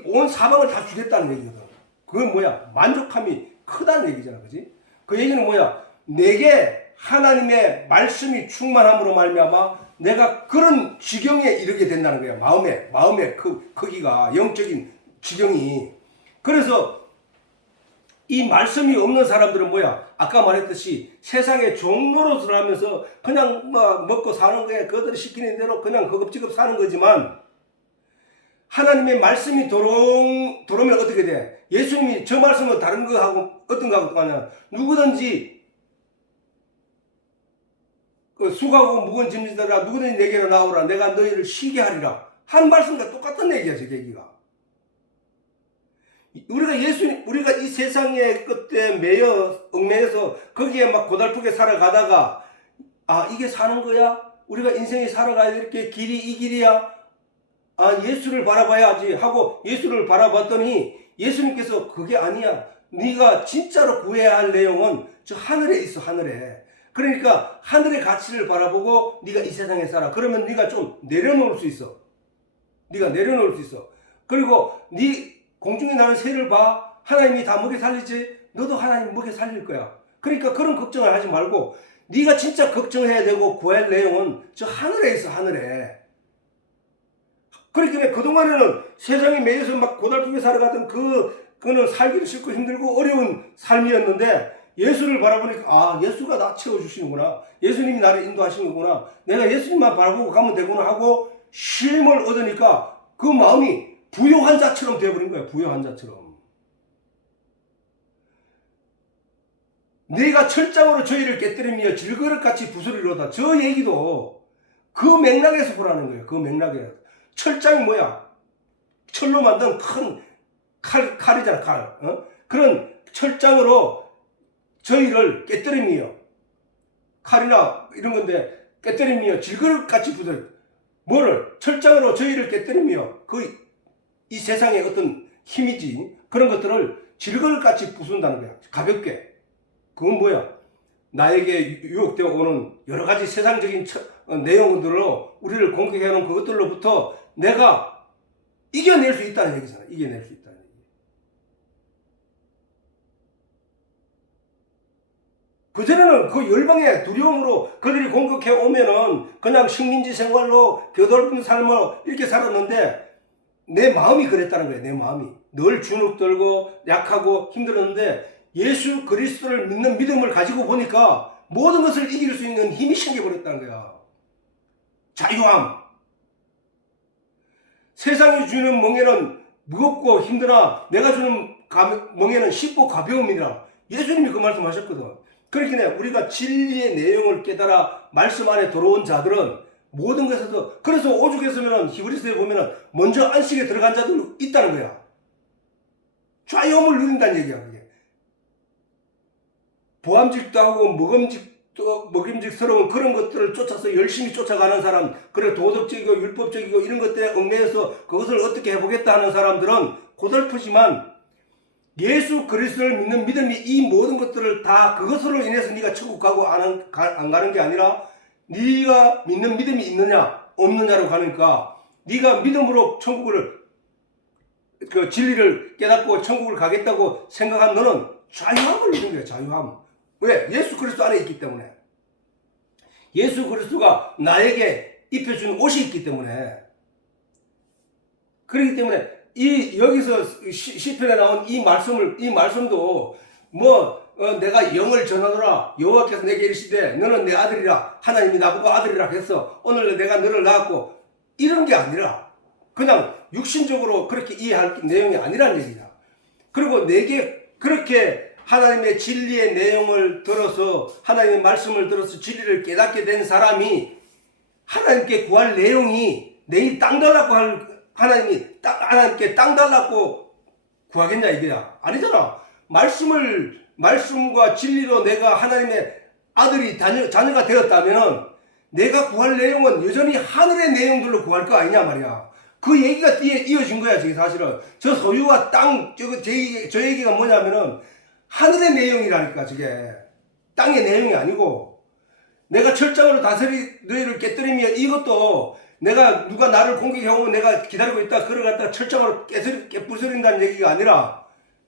온 사방을 다 주겠다는 얘기거든. 그건 뭐야? 만족함이 크다는 얘기잖아, 그지? 그 얘기는 뭐야? 내게 하나님의 말씀이 충만함으로 말미암아 내가 그런 지경에 이르게 된다는 거야. 마음의 크기가, 영적인 지경이. 그래서 이 말씀이 없는 사람들은 뭐야? 아까 말했듯이 세상의 종노릇을 하면서 그냥 먹고 사는 거야. 그들이 시키는 대로 그냥 허겁지겁 사는 거지만 하나님의 말씀이 들어오면 어떻게 돼? 예수님이 저 말씀은 다른 거하고 어떤 거하고 똑같냐? 누구든지 수고하고 무거운 짐지더라 누구든지 내게로 나오라 내가 너희를 쉬게 하리라 한 말씀과 똑같은 얘기야. 저 얘기가. 우리가 이 세상의 끝에 얽매여서 거기에 막 고달프게 살아가다가 이게 사는 거야? 우리가 인생이 살아가야 될 게 길이 이 길이야? 예수를 바라봐야지 하고 예수를 바라봤더니 예수님께서 그게 아니야. 네가 진짜로 구해야 할 내용은 저 하늘에 있어, 하늘에. 그러니까 하늘의 가치를 바라보고 네가 이 세상에 살아. 그러면 네가 좀 내려놓을 수 있어. 네가 내려놓을 수 있어. 그리고 네 공중에 나는 새를 봐. 하나님이 다 먹여 살리지? 너도 하나님 먹여 살릴 거야. 그러니까 그런 걱정을 하지 말고 네가 진짜 걱정해야 되고 구할 내용은 저 하늘에 있어, 하늘에. 그러니까 그동안에는 세상에 매여서 막 고달프게 살아가던 그거는 살기도 싫고 힘들고 어려운 삶이었는데 예수를 바라보니까 예수가 나 채워주시는구나. 예수님이 나를 인도하시는구나. 내가 예수님만 바라보고 가면 되구나 하고 쉼을 얻으니까 그 마음이 부요한 자처럼 되어버린 거야. 부요한 자처럼. 내가 철장으로 저희를 깨뜨리며 질그릇같이 부수리로다. 저 얘기도 그 맥락에서 보라는 거예요. 그 맥락에. 철장이 뭐야? 철로 만든 큰 칼이잖아, 칼. 그런 철장으로 저희를 깨뜨리며 칼이나 이런 건데 깨뜨리며 질그릇같이 부수리. 뭐를? 철장으로 저희를 깨뜨리며 이 세상의 어떤 힘이지 그런 것들을 질그릇같이 부순다는 거야. 가볍게. 그건 뭐야? 나에게 유혹되어 오는 여러 가지 세상적인 내용들로 우리를 공격해오는 그것들로부터 내가 이겨낼 수 있다는 얘기잖아. 이겨낼 수 있다는 얘기. 그전에는 그 열방의 두려움으로 그들이 공격해 오면은 그냥 식민지 생활로 겨돌픈 삶을 이렇게 살았는데 내 마음이 그랬다는 거예요. 내 마음이. 늘 주눅들고 약하고 힘들었는데 예수 그리스도를 믿는 믿음을 가지고 보니까 모든 것을 이길 수 있는 힘이 생겨버렸다는 거야. 자유함. 세상이 주는 멍에는 무겁고 힘드나 내가 주는 멍에는 쉽고 가벼움이라. 예수님이 그 말씀하셨거든. 그렇게 우리가 진리의 내용을 깨달아 말씀 안에 들어온 자들은 모든 것에서 그래서 오죽했으면 히브리서에 보면 먼저 안식에 들어간 자들 있다는 거야. 자유함을 누린다는 얘기야. 그게. 보암직도 하고 먹임직스러운 그런 것들을 쫓아서 열심히 쫓아가는 사람, 그래 도덕적이고 율법적이고 이런 것들에 얽매여서 그것을 어떻게 해보겠다 하는 사람들은 고달프지만 예수 그리스도를 믿는 믿음이 이 모든 것들을 다 그것으로 인해서 네가 천국 가고 안 가는 게 아니라 네가 믿는 믿음이 있느냐 없느냐로 가니까 네가 믿음으로 천국을 그 진리를 깨닫고 천국을 가겠다고 생각한 너는 자유함을 누린 거야. 자유함. 왜? 예수 그리스도 안에 있기 때문에. 예수 그리스도가 나에게 입혀준 옷이 있기 때문에. 그렇기 때문에 여기서 시편에 나온 이 말씀도 내가 영을 전하노라 여호와께서 내게 이르시되 너는 내 아들이라 하나님이 나보고 아들이라 했어. 오늘 내가 너를 낳았고 이런 게 아니라 그냥 육신적으로 그렇게 이해할 내용이 아니란 얘기야. 그리고 내게 그렇게 하나님의 진리의 내용을 들어서 하나님의 말씀을 들어서 진리를 깨닫게 된 사람이 하나님께 구할 내용이 내일 땅 달라고 할 하나님께 땅 달라고 구하겠냐 이거야. 아니잖아. 말씀과 진리로 내가 하나님의 아들이 자녀가 되었다면 내가 구할 내용은 여전히 하늘의 내용들로 구할 거 아니냐 말이야. 그 얘기가 뒤에 이어진 거야. 저게 사실은 저 소유와 땅 저 얘기가 뭐냐면은 하늘의 내용이라니까. 저게 땅의 내용이 아니고 내가 철장으로 너희를 깨뜨리며 이것도 내가 누가 나를 공격해오면 내가 기다리고 있다 그걸 갖다가 철장으로 깨부수린다는 얘기가 아니라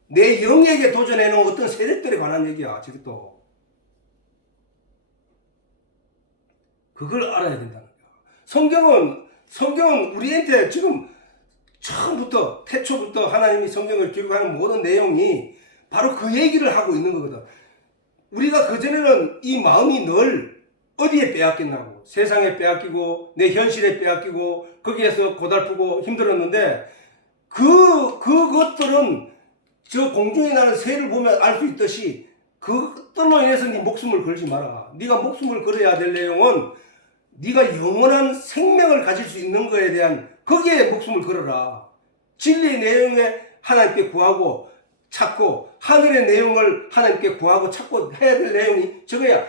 내 영에게 도전해놓은 어떤 세력들에 관한 얘기야. 저것도 그걸 알아야 된다는 거야. 성경은 우리한테 지금 처음부터 태초부터 하나님이 성경을 기록하는 모든 내용이 바로 그 얘기를 하고 있는 거거든. 우리가 그전에는 이 마음이 늘 어디에 빼앗겼나고 세상에 빼앗기고 내 현실에 빼앗기고 거기에서 고달프고 힘들었는데 그것들은 저 공중에 나는 새를 보면 알 수 있듯이 그것들로 인해서 네 목숨을 걸지 마라. 네가 목숨을 걸어야 될 내용은 네가 영원한 생명을 가질 수 있는 거에 대한 거기에 목숨을 걸어라. 진리의 내용에 하나님께 구하고 찾고 하늘의 내용을 하나님께 구하고 찾고 해야 될 내용이 저거야.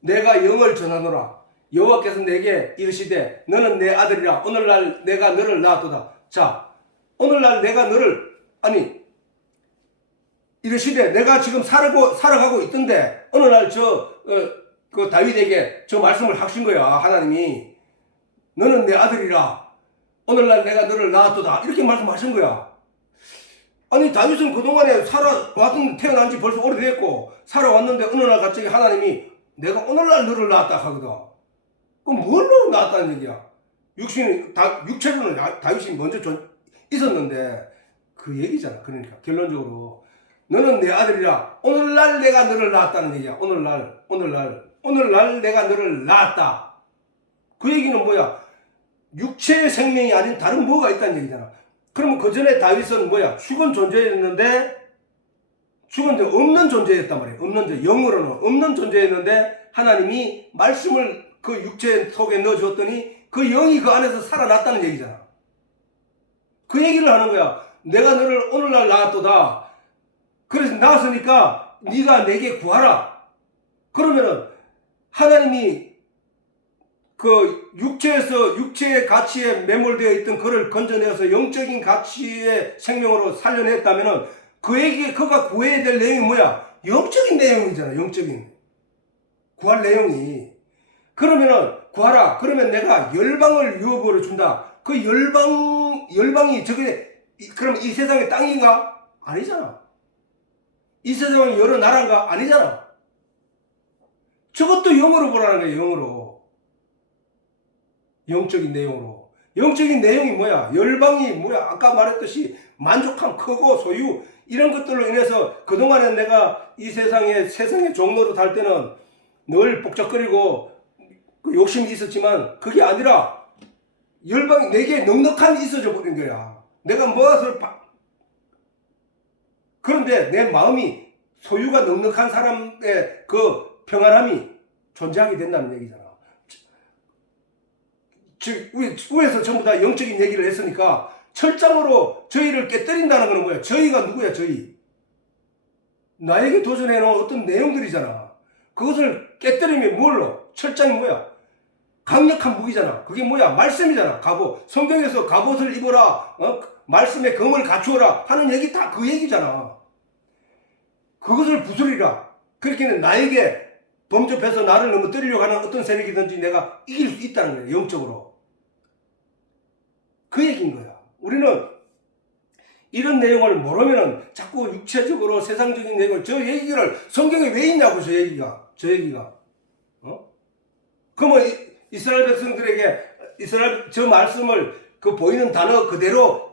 내가 영을 전하노라 여호와께서 내게 이르시되 너는 내 아들이라 오늘날 내가 너를 낳았도다. 자, 오늘날 내가 너를 이르시되 내가 지금 살아가고 있던데 어느 날 그 다윗에게 저 말씀을 하신 거야. 하나님이 너는 내 아들이라 오늘날 내가 너를 낳았도다 이렇게 말씀하신 거야. 아니 다윗은 그동안에 태어난 지 벌써 오래됐고 살아왔는데 어느 날 갑자기 하나님이 내가 오늘날 너를 낳았다 하거든. 그럼 뭘로 낳았다는 얘기야? 육체로는 다윗이 먼저 있었는데 그 얘기잖아. 그러니까 결론적으로 너는 내 아들이라 오늘날 내가 너를 낳았다는 얘기야. 오늘날 내가 너를 낳았다. 그 얘기는 뭐야? 육체의 생명이 아닌 다른 뭐가 있다는 얘기잖아. 그러면 그 전에 다윗은 뭐야? 죽은 존재였는데 없는 존재였단 말이에요. 영으로는 없는 존재였는데 하나님이 말씀을 그 육체 속에 넣어주었더니 그 영이 그 안에서 살아났다는 얘기잖아. 그 얘기를 하는 거야. 내가 너를 오늘날 낳았도다. 그래서 낳았으니까 네가 내게 구하라. 그러면은 하나님이 그 육체의 가치에 매몰되어 있던 그를 건져내어서 영적인 가치의 생명으로 살려냈다면은 그가 구해야 될 내용이 뭐야? 영적인 내용이잖아. 영적인 구할 내용이. 그러면은 구하라. 그러면 내가 열방을 유업으로 준다. 그 열방이 그럼 이 세상의 땅인가? 아니잖아. 이 세상의 여러 나라인가? 아니잖아. 저것도 영으로 보라는 거야. 영으로. 영적인 내용으로. 영적인 내용이 뭐야? 열방이 뭐야? 아까 말했듯이 만족함, 크고 소유 이런 것들로 인해서 그동안에 내가 이 세상의 종로로 달 때는 늘 복잡거리고 욕심이 있었지만 그게 아니라 열방이 내게 넉넉함이 있어져 버린 거야. 내가 무엇을 그런데 내 마음이 소유가 넉넉한 사람의 그 평안함이 존재하게 된다는 얘기잖아. 즉 위에서 전부 다 영적인 얘기를 했으니까 철장으로 저희를 깨뜨린다는 것은 뭐야? 저희가 누구야? 저희 나에게 도전해놓은 어떤 내용들이잖아. 그것을 깨뜨리면 뭘로? 철장이 뭐야? 강력한 무기잖아. 그게 뭐야? 말씀이잖아. 갑옷. 성경에서 갑옷을 입어라. 말씀의 검을 갖추어라 하는 얘기 다 그 얘기잖아. 그것을 부수리라. 그렇게는 나에게 범접해서 나를 넘어뜨리려고 하는 어떤 세력이든지 내가 이길 수 있다는 거예요. 영적으로. 그 얘기인 거야. 우리는 이런 내용을 모르면은 자꾸 육체적으로 세상적인 내용을, 저 얘기를 성경에 왜 있냐고, 저 얘기가. 그러면 이스라엘 백성들에게 저 말씀을 그 보이는 단어 그대로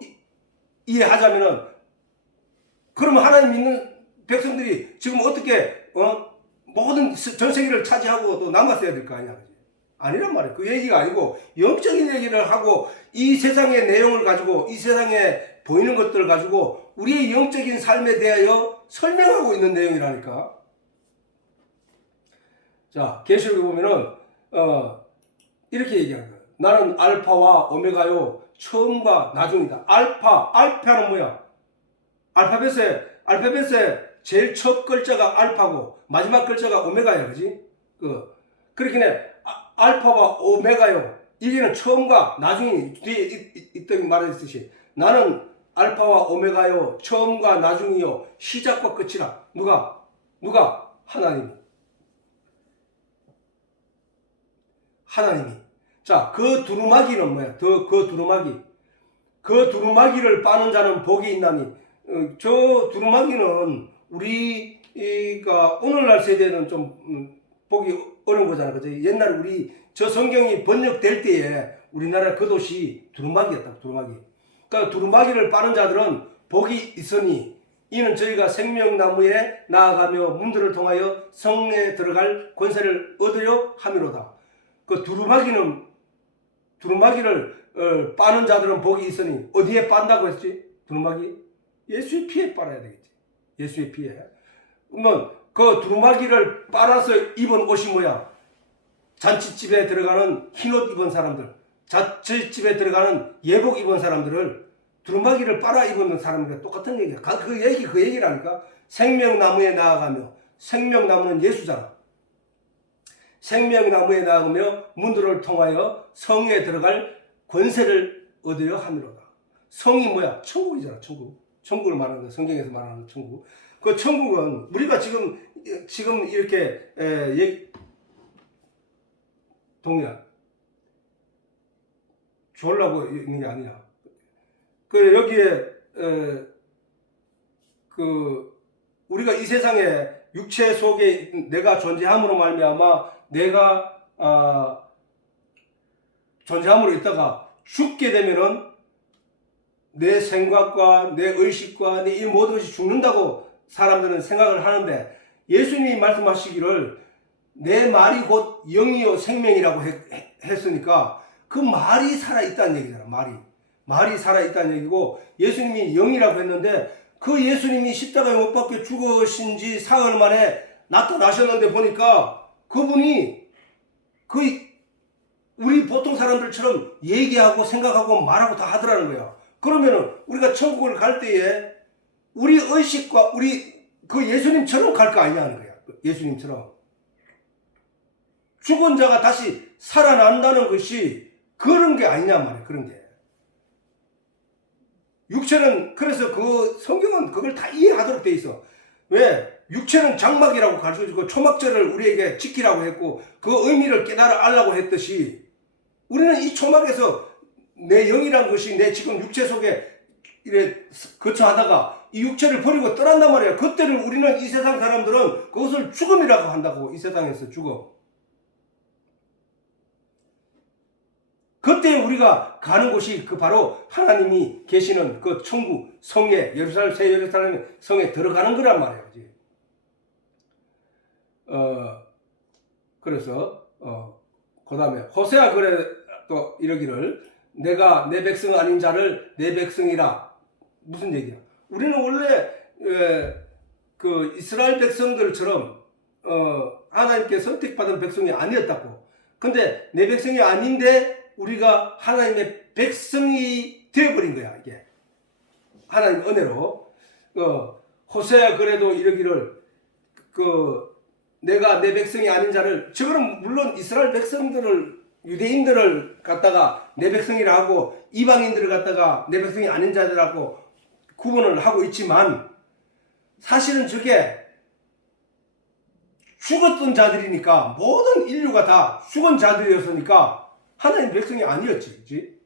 이해하자면은, 그러면 하나님 믿는 백성들이 지금 어떻게 모든 전 세계를 차지하고 또 남았어야 될 거 아니야. 아니란 말이에요. 그 얘기가 아니고 영적인 얘기를 하고 이 세상의 내용을 가지고 이 세상에 보이는 것들을 가지고 우리의 영적인 삶에 대하여 설명하고 있는 내용이라니까. 자, 계시록에 보면은 이렇게 얘기하는 거예요. 나는 알파와 오메가요, 처음과 나중이다. 알파는 뭐야? 알파벳에 제일 첫 글자가 알파고 마지막 글자가 오메가야, 그지? 그렇긴 해. 알파와 오메가요. 이게는 처음과 나중이 뒤에 있던 말했듯이 나는 알파와 오메가요, 처음과 나중이요, 시작과 끝이라. 누가? 하나님이. 자, 그 두루마기는 뭐야? 그 두루마기를 빠는 자는 복이 있나니. 저 두루마기는 우리가 오늘날 세대는 좀 보기 어려운 거잖아. 그죠? 옛날에 저 성경이 번역될 때에 우리나라 그 도시 두루마기였다. 그러니까 두루마기를 빠는 자들은 복이 있으니 이는 저희가 생명나무에 나아가며 문들을 통하여 성에 들어갈 권세를 얻으려 함이로다. 그 두루마기를 빠는 자들은 복이 있으니 어디에 빤다고 했지? 두루마기? 예수의 피에 빨아야 되겠지. 예수의 피에. 그러면 그 두루마기를 빨아서 입은 옷이 뭐야? 잔치집에 들어가는 흰옷 입은 사람들, 잔치집에 들어가는 예복 입은 사람들을 두루마기를 빨아 입은 사람들과 똑같은 얘기야. 그 얘기라니까. 생명나무에 나아가며, 생명나무는 예수잖아. 생명나무에 나아가며 문들을 통하여 성에 들어갈 권세를 얻으려 함이로다. 성이 뭐야? 천국이잖아. 천국을 말하는 거야. 성경에서 말하는 천국. 그 천국은 우리가 지금 이렇게 동의야. 주려고 있는 게 아니야. 그 여기에 우리가 이 세상에 육체 속에 내가 존재함으로 말미암아 내가 존재함으로 있다가 죽게 되면은 내 생각과 내 의식과 내 이 모든 것이 죽는다고 사람들은 생각을 하는데, 예수님이 말씀하시기를 내 말이 곧 영이요 생명이라고 했으니까 그 말이 살아있다는 얘기잖아. 말이 살아있다는 얘기고, 예수님이 영이라고 했는데 그 예수님이 십자가에 못 박혀 죽으신 지 사흘 만에 나타나셨는데 보니까 그분이 우리 보통 사람들처럼 얘기하고 생각하고 말하고 다 하더라는 거야. 그러면은 우리가 천국을 갈 때에 우리 의식과 그 예수님처럼 갈 거 아니냐 하는 거야. 예수님처럼. 죽은 자가 다시 살아난다는 것이 그런 게 아니냐 말이야. 그런 게. 육체는, 그래서 그 성경은 그걸 다 이해하도록 돼 있어. 왜? 육체는 장막이라고 가르쳐주고 초막절을 우리에게 지키라고 했고 그 의미를 깨달아 알라고 했듯이, 우리는 이 초막에서 내 영이란 것이 내 지금 육체 속에 이래 거처하다가 이 육체를 버리고 떠난단 말이야. 그때를 우리는, 이 세상 사람들은 그것을 죽음이라고 한다고. 이 세상에서 죽음. 그때 우리가 가는 곳이 바로 하나님이 계시는 그 천국 성에, 새 예루살렘 성에 들어가는 거란 말이야. 그지? 그래서 그 다음에 호세아 그래 또 이러기를 내가 내 백성 아닌 자를 내 백성이라. 무슨 얘기야? 우리는 원래 그 이스라엘 백성들처럼 하나님께 선택받은 백성이 아니었다고. 근데 내 백성이 아닌데 우리가 하나님의 백성이 되어버린 거야. 이게 하나님 은혜로. 호세아 그래도 이러기를 내가 내 백성이 아닌 자를, 저거는 물론 이스라엘 백성들을, 유대인들을 갖다가 내 백성이라 하고 이방인들을 갖다가 내 백성이 아닌 자들하고 구분을 하고 있지만, 사실은 저게 죽었던 자들이니까 모든 인류가 다 죽은 자들이었으니까 하나님 백성이 아니었지. 그치?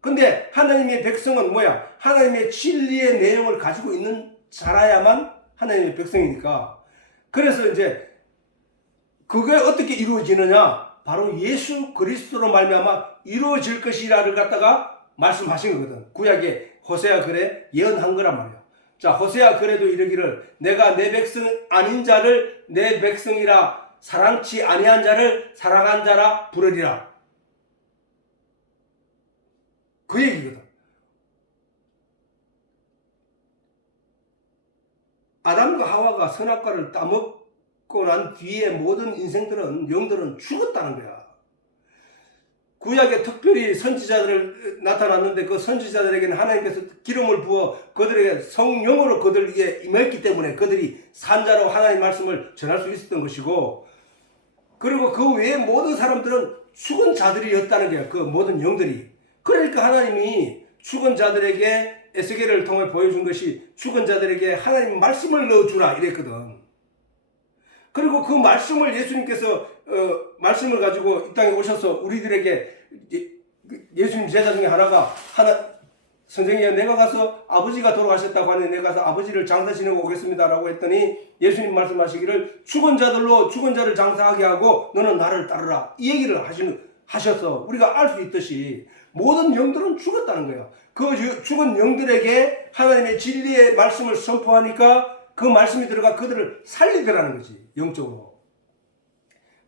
근데 하나님의 백성은 뭐야? 하나님의 진리의 내용을 가지고 있는 자라야만 하나님의 백성이니까. 그래서 이제 그게 어떻게 이루어지느냐? 바로 예수 그리스도로 말미암아 이루어질 것이라를 갖다가 말씀하신 거거든. 구약에 호세아 글에 예언한 거란 말이야. 자, 호세아 글에도 이르기를 내가 내 백성 아닌 자를 내 백성이라 사랑치 아니한 자를 사랑한 자라 부르리라. 그 얘기거든. 아담과 하와가 선악과를 따먹고 난 뒤에 모든 인생들은 영들은 죽었다는 거야. 구약에 특별히 선지자들 나타났는데 그 선지자들에게는 하나님께서 기름을 부어 그들에게 성령으로 그들에게 임했기 때문에 그들이 산자로 하나님의 말씀을 전할 수 있었던 것이고, 그리고 그 외에 모든 사람들은 죽은 자들이었다는 거야. 그 모든 영들이. 그러니까 하나님이 죽은 자들에게 에스겔을 통해 보여준 것이 죽은 자들에게 하나님 말씀을 넣어주라 이랬거든. 그리고 그 말씀을 예수님께서 말씀을 가지고 이 땅에 오셔서 우리들에게 예수님 제자 중에 하나가 선생님 내가 가서 아버지가 돌아가셨다고 하니 내가 가서 아버지를 장사 지내고 오겠습니다 라고 했더니 예수님 말씀하시기를 죽은 자들로 죽은 자를 장사하게 하고 너는 나를 따르라 이 얘기를 하셔서 우리가 알 수 있듯이 모든 영들은 죽었다는 거예요. 그 죽은 영들에게 하나님의 진리의 말씀을 선포하니까 그 말씀이 들어가 그들을 살리더라는 거지. 영적으로.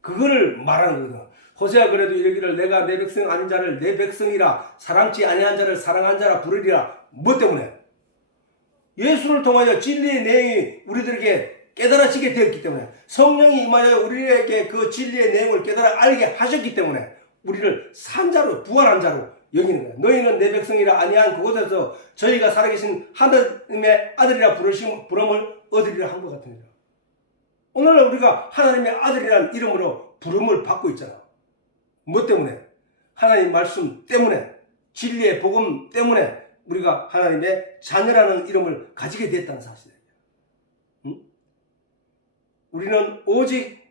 그거를 말하는 거거든. 호세아 그래도 이르기를 내가 내 백성 아닌 자를 내 백성이라 사랑치 아니한 자를 사랑한 자라 부르리라. 뭐 때문에? 예수를 통하여 진리의 내용이 우리들에게 깨달아지게 되었기 때문에, 성령이 임하여 우리에게 그 진리의 내용을 깨달아 알게 하셨기 때문에 우리를 산자로 부활한 자로 여기는 거야. 너희는 내 백성이라 아니한 그곳에서 저희가 살아계신 하나님의 아들이라 부름을 얻으리라 한 것 같으니라. 오늘날 우리가 하나님의 아들이라는 이름으로 부름을 받고 있잖아. 뭐 때문에? 하나님 말씀 때문에, 진리의 복음 때문에 우리가 하나님의 자녀라는 이름을 가지게 됐다는 사실이에요. 응? 우리는 오직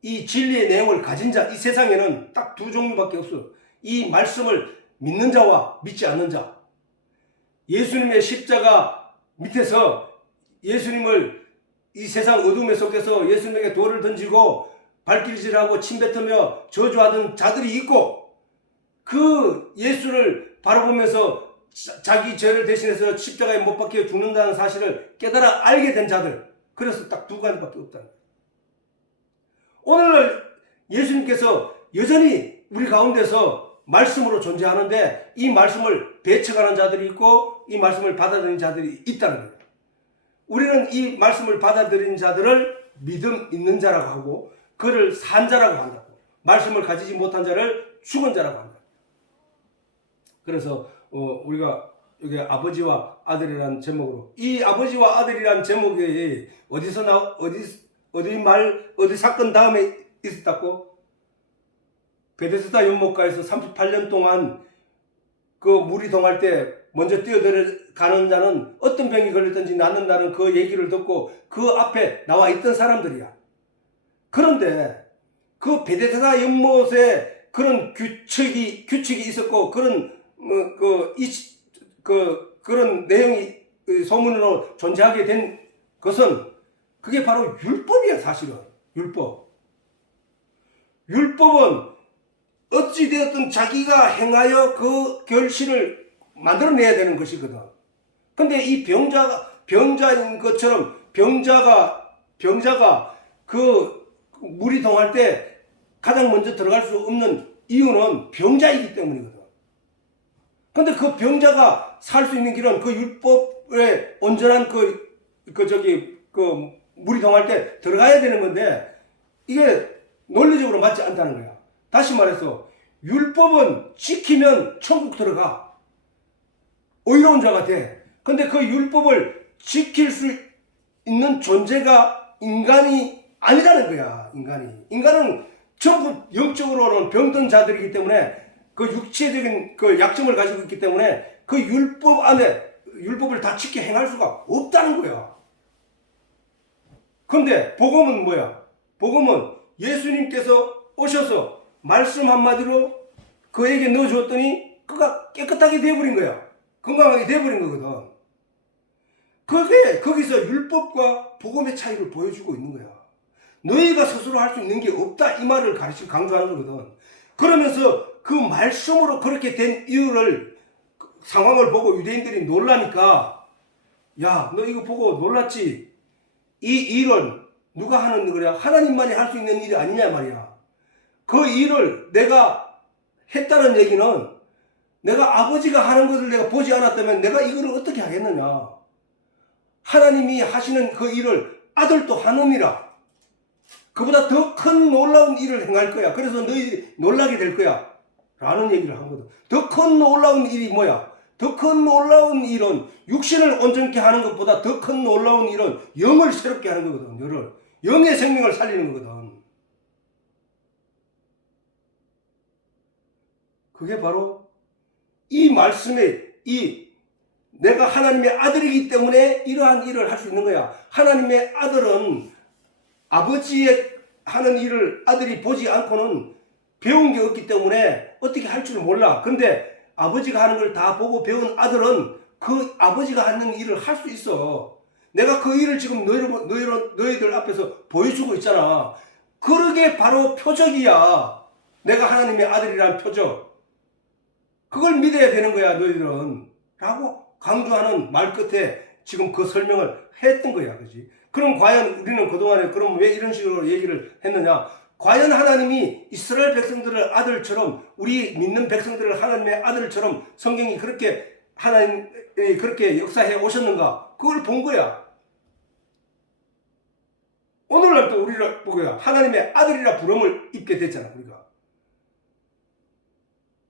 이 진리의 내용을 가진 자, 이 세상에는 딱 두 종류밖에 없어. 이 말씀을 믿는 자와 믿지 않는 자. 예수님의 십자가 밑에서 예수님을 이 세상 어둠에 속에서 예수님에게 돌을 던지고 발길질하고 침뱉으며 저주하던 자들이 있고, 그 예수를 바라보면서 자기 죄를 대신해서 십자가에 못 박혀 죽는다는 사실을 깨달아 알게 된 자들. 그래서 딱 두 가지밖에 없다. 오늘날 예수님께서 여전히 우리 가운데서 말씀으로 존재하는데 이 말씀을 배척하는 자들이 있고 이 말씀을 받아들이는 자들이 있다는 거예요. 우리는 이 말씀을 받아들이는 자들을 믿음 있는 자라고 하고 그를 산 자라고 한다고, 말씀을 가지지 못한 자를 죽은 자라고 한다. 그래서 우리가 여기 아버지와 아들이라는 제목으로, 이 아버지와 아들이라는 제목이 어디 사건 다음에 있었다고? 베데스다 연못가에서 38년 동안 그 물이 동할 때 먼저 뛰어들어가는 자는 어떤 병이 걸렸든지 낫는다는 그 얘기를 듣고 그 앞에 나와 있던 사람들이야. 그런데 그 베데스다 연못에 그런 규칙이 있었고 그런 내용이 소문으로 존재하게 된 것은 그게 바로 율법이야. 사실은 율법은 어찌되었든 자기가 행하여 그 결실을 만들어내야 되는 것이거든. 근데 이 병자인 것처럼 병자가 그 물이 동할 때 가장 먼저 들어갈 수 없는 이유는 병자이기 때문이거든. 근데 그 병자가 살 수 있는 길은 그 율법의 온전한 물이 동할 때 들어가야 되는 건데 이게 논리적으로 맞지 않다는 거야. 다시 말해서 율법은 지키면 천국 들어가. 의로운 자가 돼. 근데 그 율법을 지킬 수 있는 존재가 인간이 아니라는 거야. 인간은 전부 영적으로는 병든 자들이기 때문에 그 육체적인 그 약점을 가지고 있기 때문에 그 율법 안에 율법을 다 지켜 행할 수가 없다는 거야. 근데 복음은 뭐야? 복음은 예수님께서 오셔서 말씀 한마디로 그에게 넣어주었더니 그가 깨끗하게 되어버린 거야. 건강하게 되어버린 거거든. 그게 거기서 율법과 복음의 차이를 보여주고 있는 거야. 너희가 스스로 할 수 있는 게 없다 이 말을 가르치고 강조하는 거거든. 그러면서 그 말씀으로 그렇게 된 이유를 상황을 보고 유대인들이 놀라니까 야, 너 이거 보고 놀랐지? 이 일은 누가 하는 거야? 하나님만이 할 수 있는 일이 아니냐 말이야. 그 일을 내가 했다는 얘기는 내가 아버지가 하는 것을 내가 보지 않았다면 내가 이거를 어떻게 하겠느냐. 하나님이 하시는 그 일을 아들도 하느니라. 그보다 더 큰 놀라운 일을 행할 거야. 그래서 너희들이 놀라게 될 거야. 라는 얘기를 한 거거든. 더 큰 놀라운 일이 뭐야? 더 큰 놀라운 일은 육신을 온전케 하는 것보다 더 큰 놀라운 일은 영을 새롭게 하는 거거든. 영의 생명을 살리는 거거든. 그게 바로 이 말씀에 내가 하나님의 아들이기 때문에 이러한 일을 할 수 있는 거야. 하나님의 아들은 아버지의 하는 일을 아들이 보지 않고는 배운 게 없기 때문에 어떻게 할 줄 몰라. 근데 아버지가 하는 걸 다 보고 배운 아들은 그 아버지가 하는 일을 할 수 있어. 내가 그 일을 지금 너희들 앞에서 보여주고 있잖아. 그러게 바로 표적이야. 내가 하나님의 아들이라는 표적. 그걸 믿어야 되는 거야 너희들은. 라고 강조하는 말 끝에 지금 그 설명을 했던 거야. 그지? 그럼 과연 우리는 그동안에 그럼 왜 이런 식으로 얘기를 했느냐? 과연 하나님이 이스라엘 백성들을 아들처럼 우리 믿는 백성들을 하나님의 아들처럼 성경이 그렇게 하나님이 그렇게 역사해 오셨는가? 그걸 본 거야. 오늘날 또 우리를 보고야 하나님의 아들이라 부름을 입게 됐잖아. 우리가.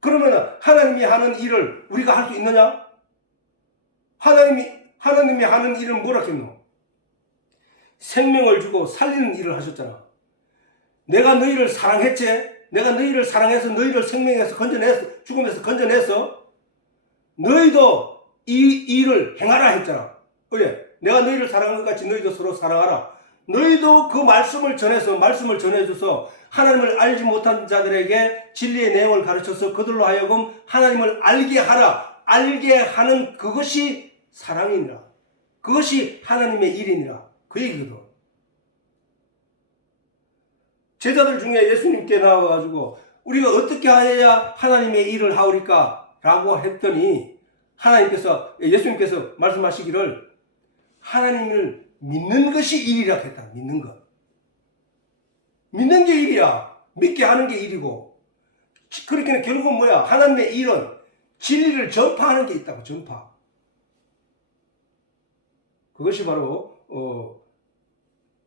그러면 하나님이 하는 일을 우리가 할 수 있느냐? 하나님이 하는 일은 뭐라 했노? 생명을 주고 살리는 일을 하셨잖아. 내가 너희를 사랑했지? 내가 너희를 사랑해서 너희를 생명에서 건져내서 죽음에서 건져내서 너희도 이 일을 행하라 했잖아. 왜? 내가 너희를 사랑한 것 같이 너희도 서로 사랑하라. 너희도 그 말씀을 전해줘서 하나님을 알지 못한 자들에게 진리의 내용을 가르쳐서 그들로 하여금 하나님을 알게 하라. 알게 하는 그것이 사랑이니라. 그것이 하나님의 일이니라. 그 얘기거든. 제자들 중에 예수님께 나와가지고 우리가 어떻게 해야 하나님의 일을 하오리까? 라고 했더니 예수님께서 말씀하시기를 하나님을 믿는 것이 일이라 했다. 믿는 것. 믿는 게 일이야. 믿게 하는 게 일이고. 그렇게는 결국은 뭐야? 하나님의 일은 진리를 전파하는 게 있다고. 전파. 그것이 바로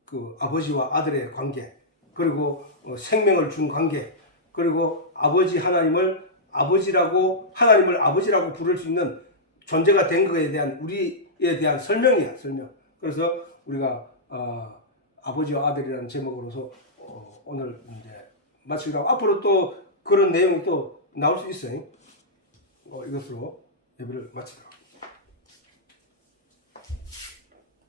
그 아버지와 아들의 관계, 그리고 생명을 준 관계, 그리고 하나님을 아버지라고 부를 수 있는 존재가 된 것에 대한 우리에 대한 설명이야. 설명. 그래서 우리가 아버지와 아들이라는 제목으로서 오늘 이제 마치기로 하고, 앞으로 또 그런 내용이 또 나올 수 있어요. 이것으로 예배를 마치도록.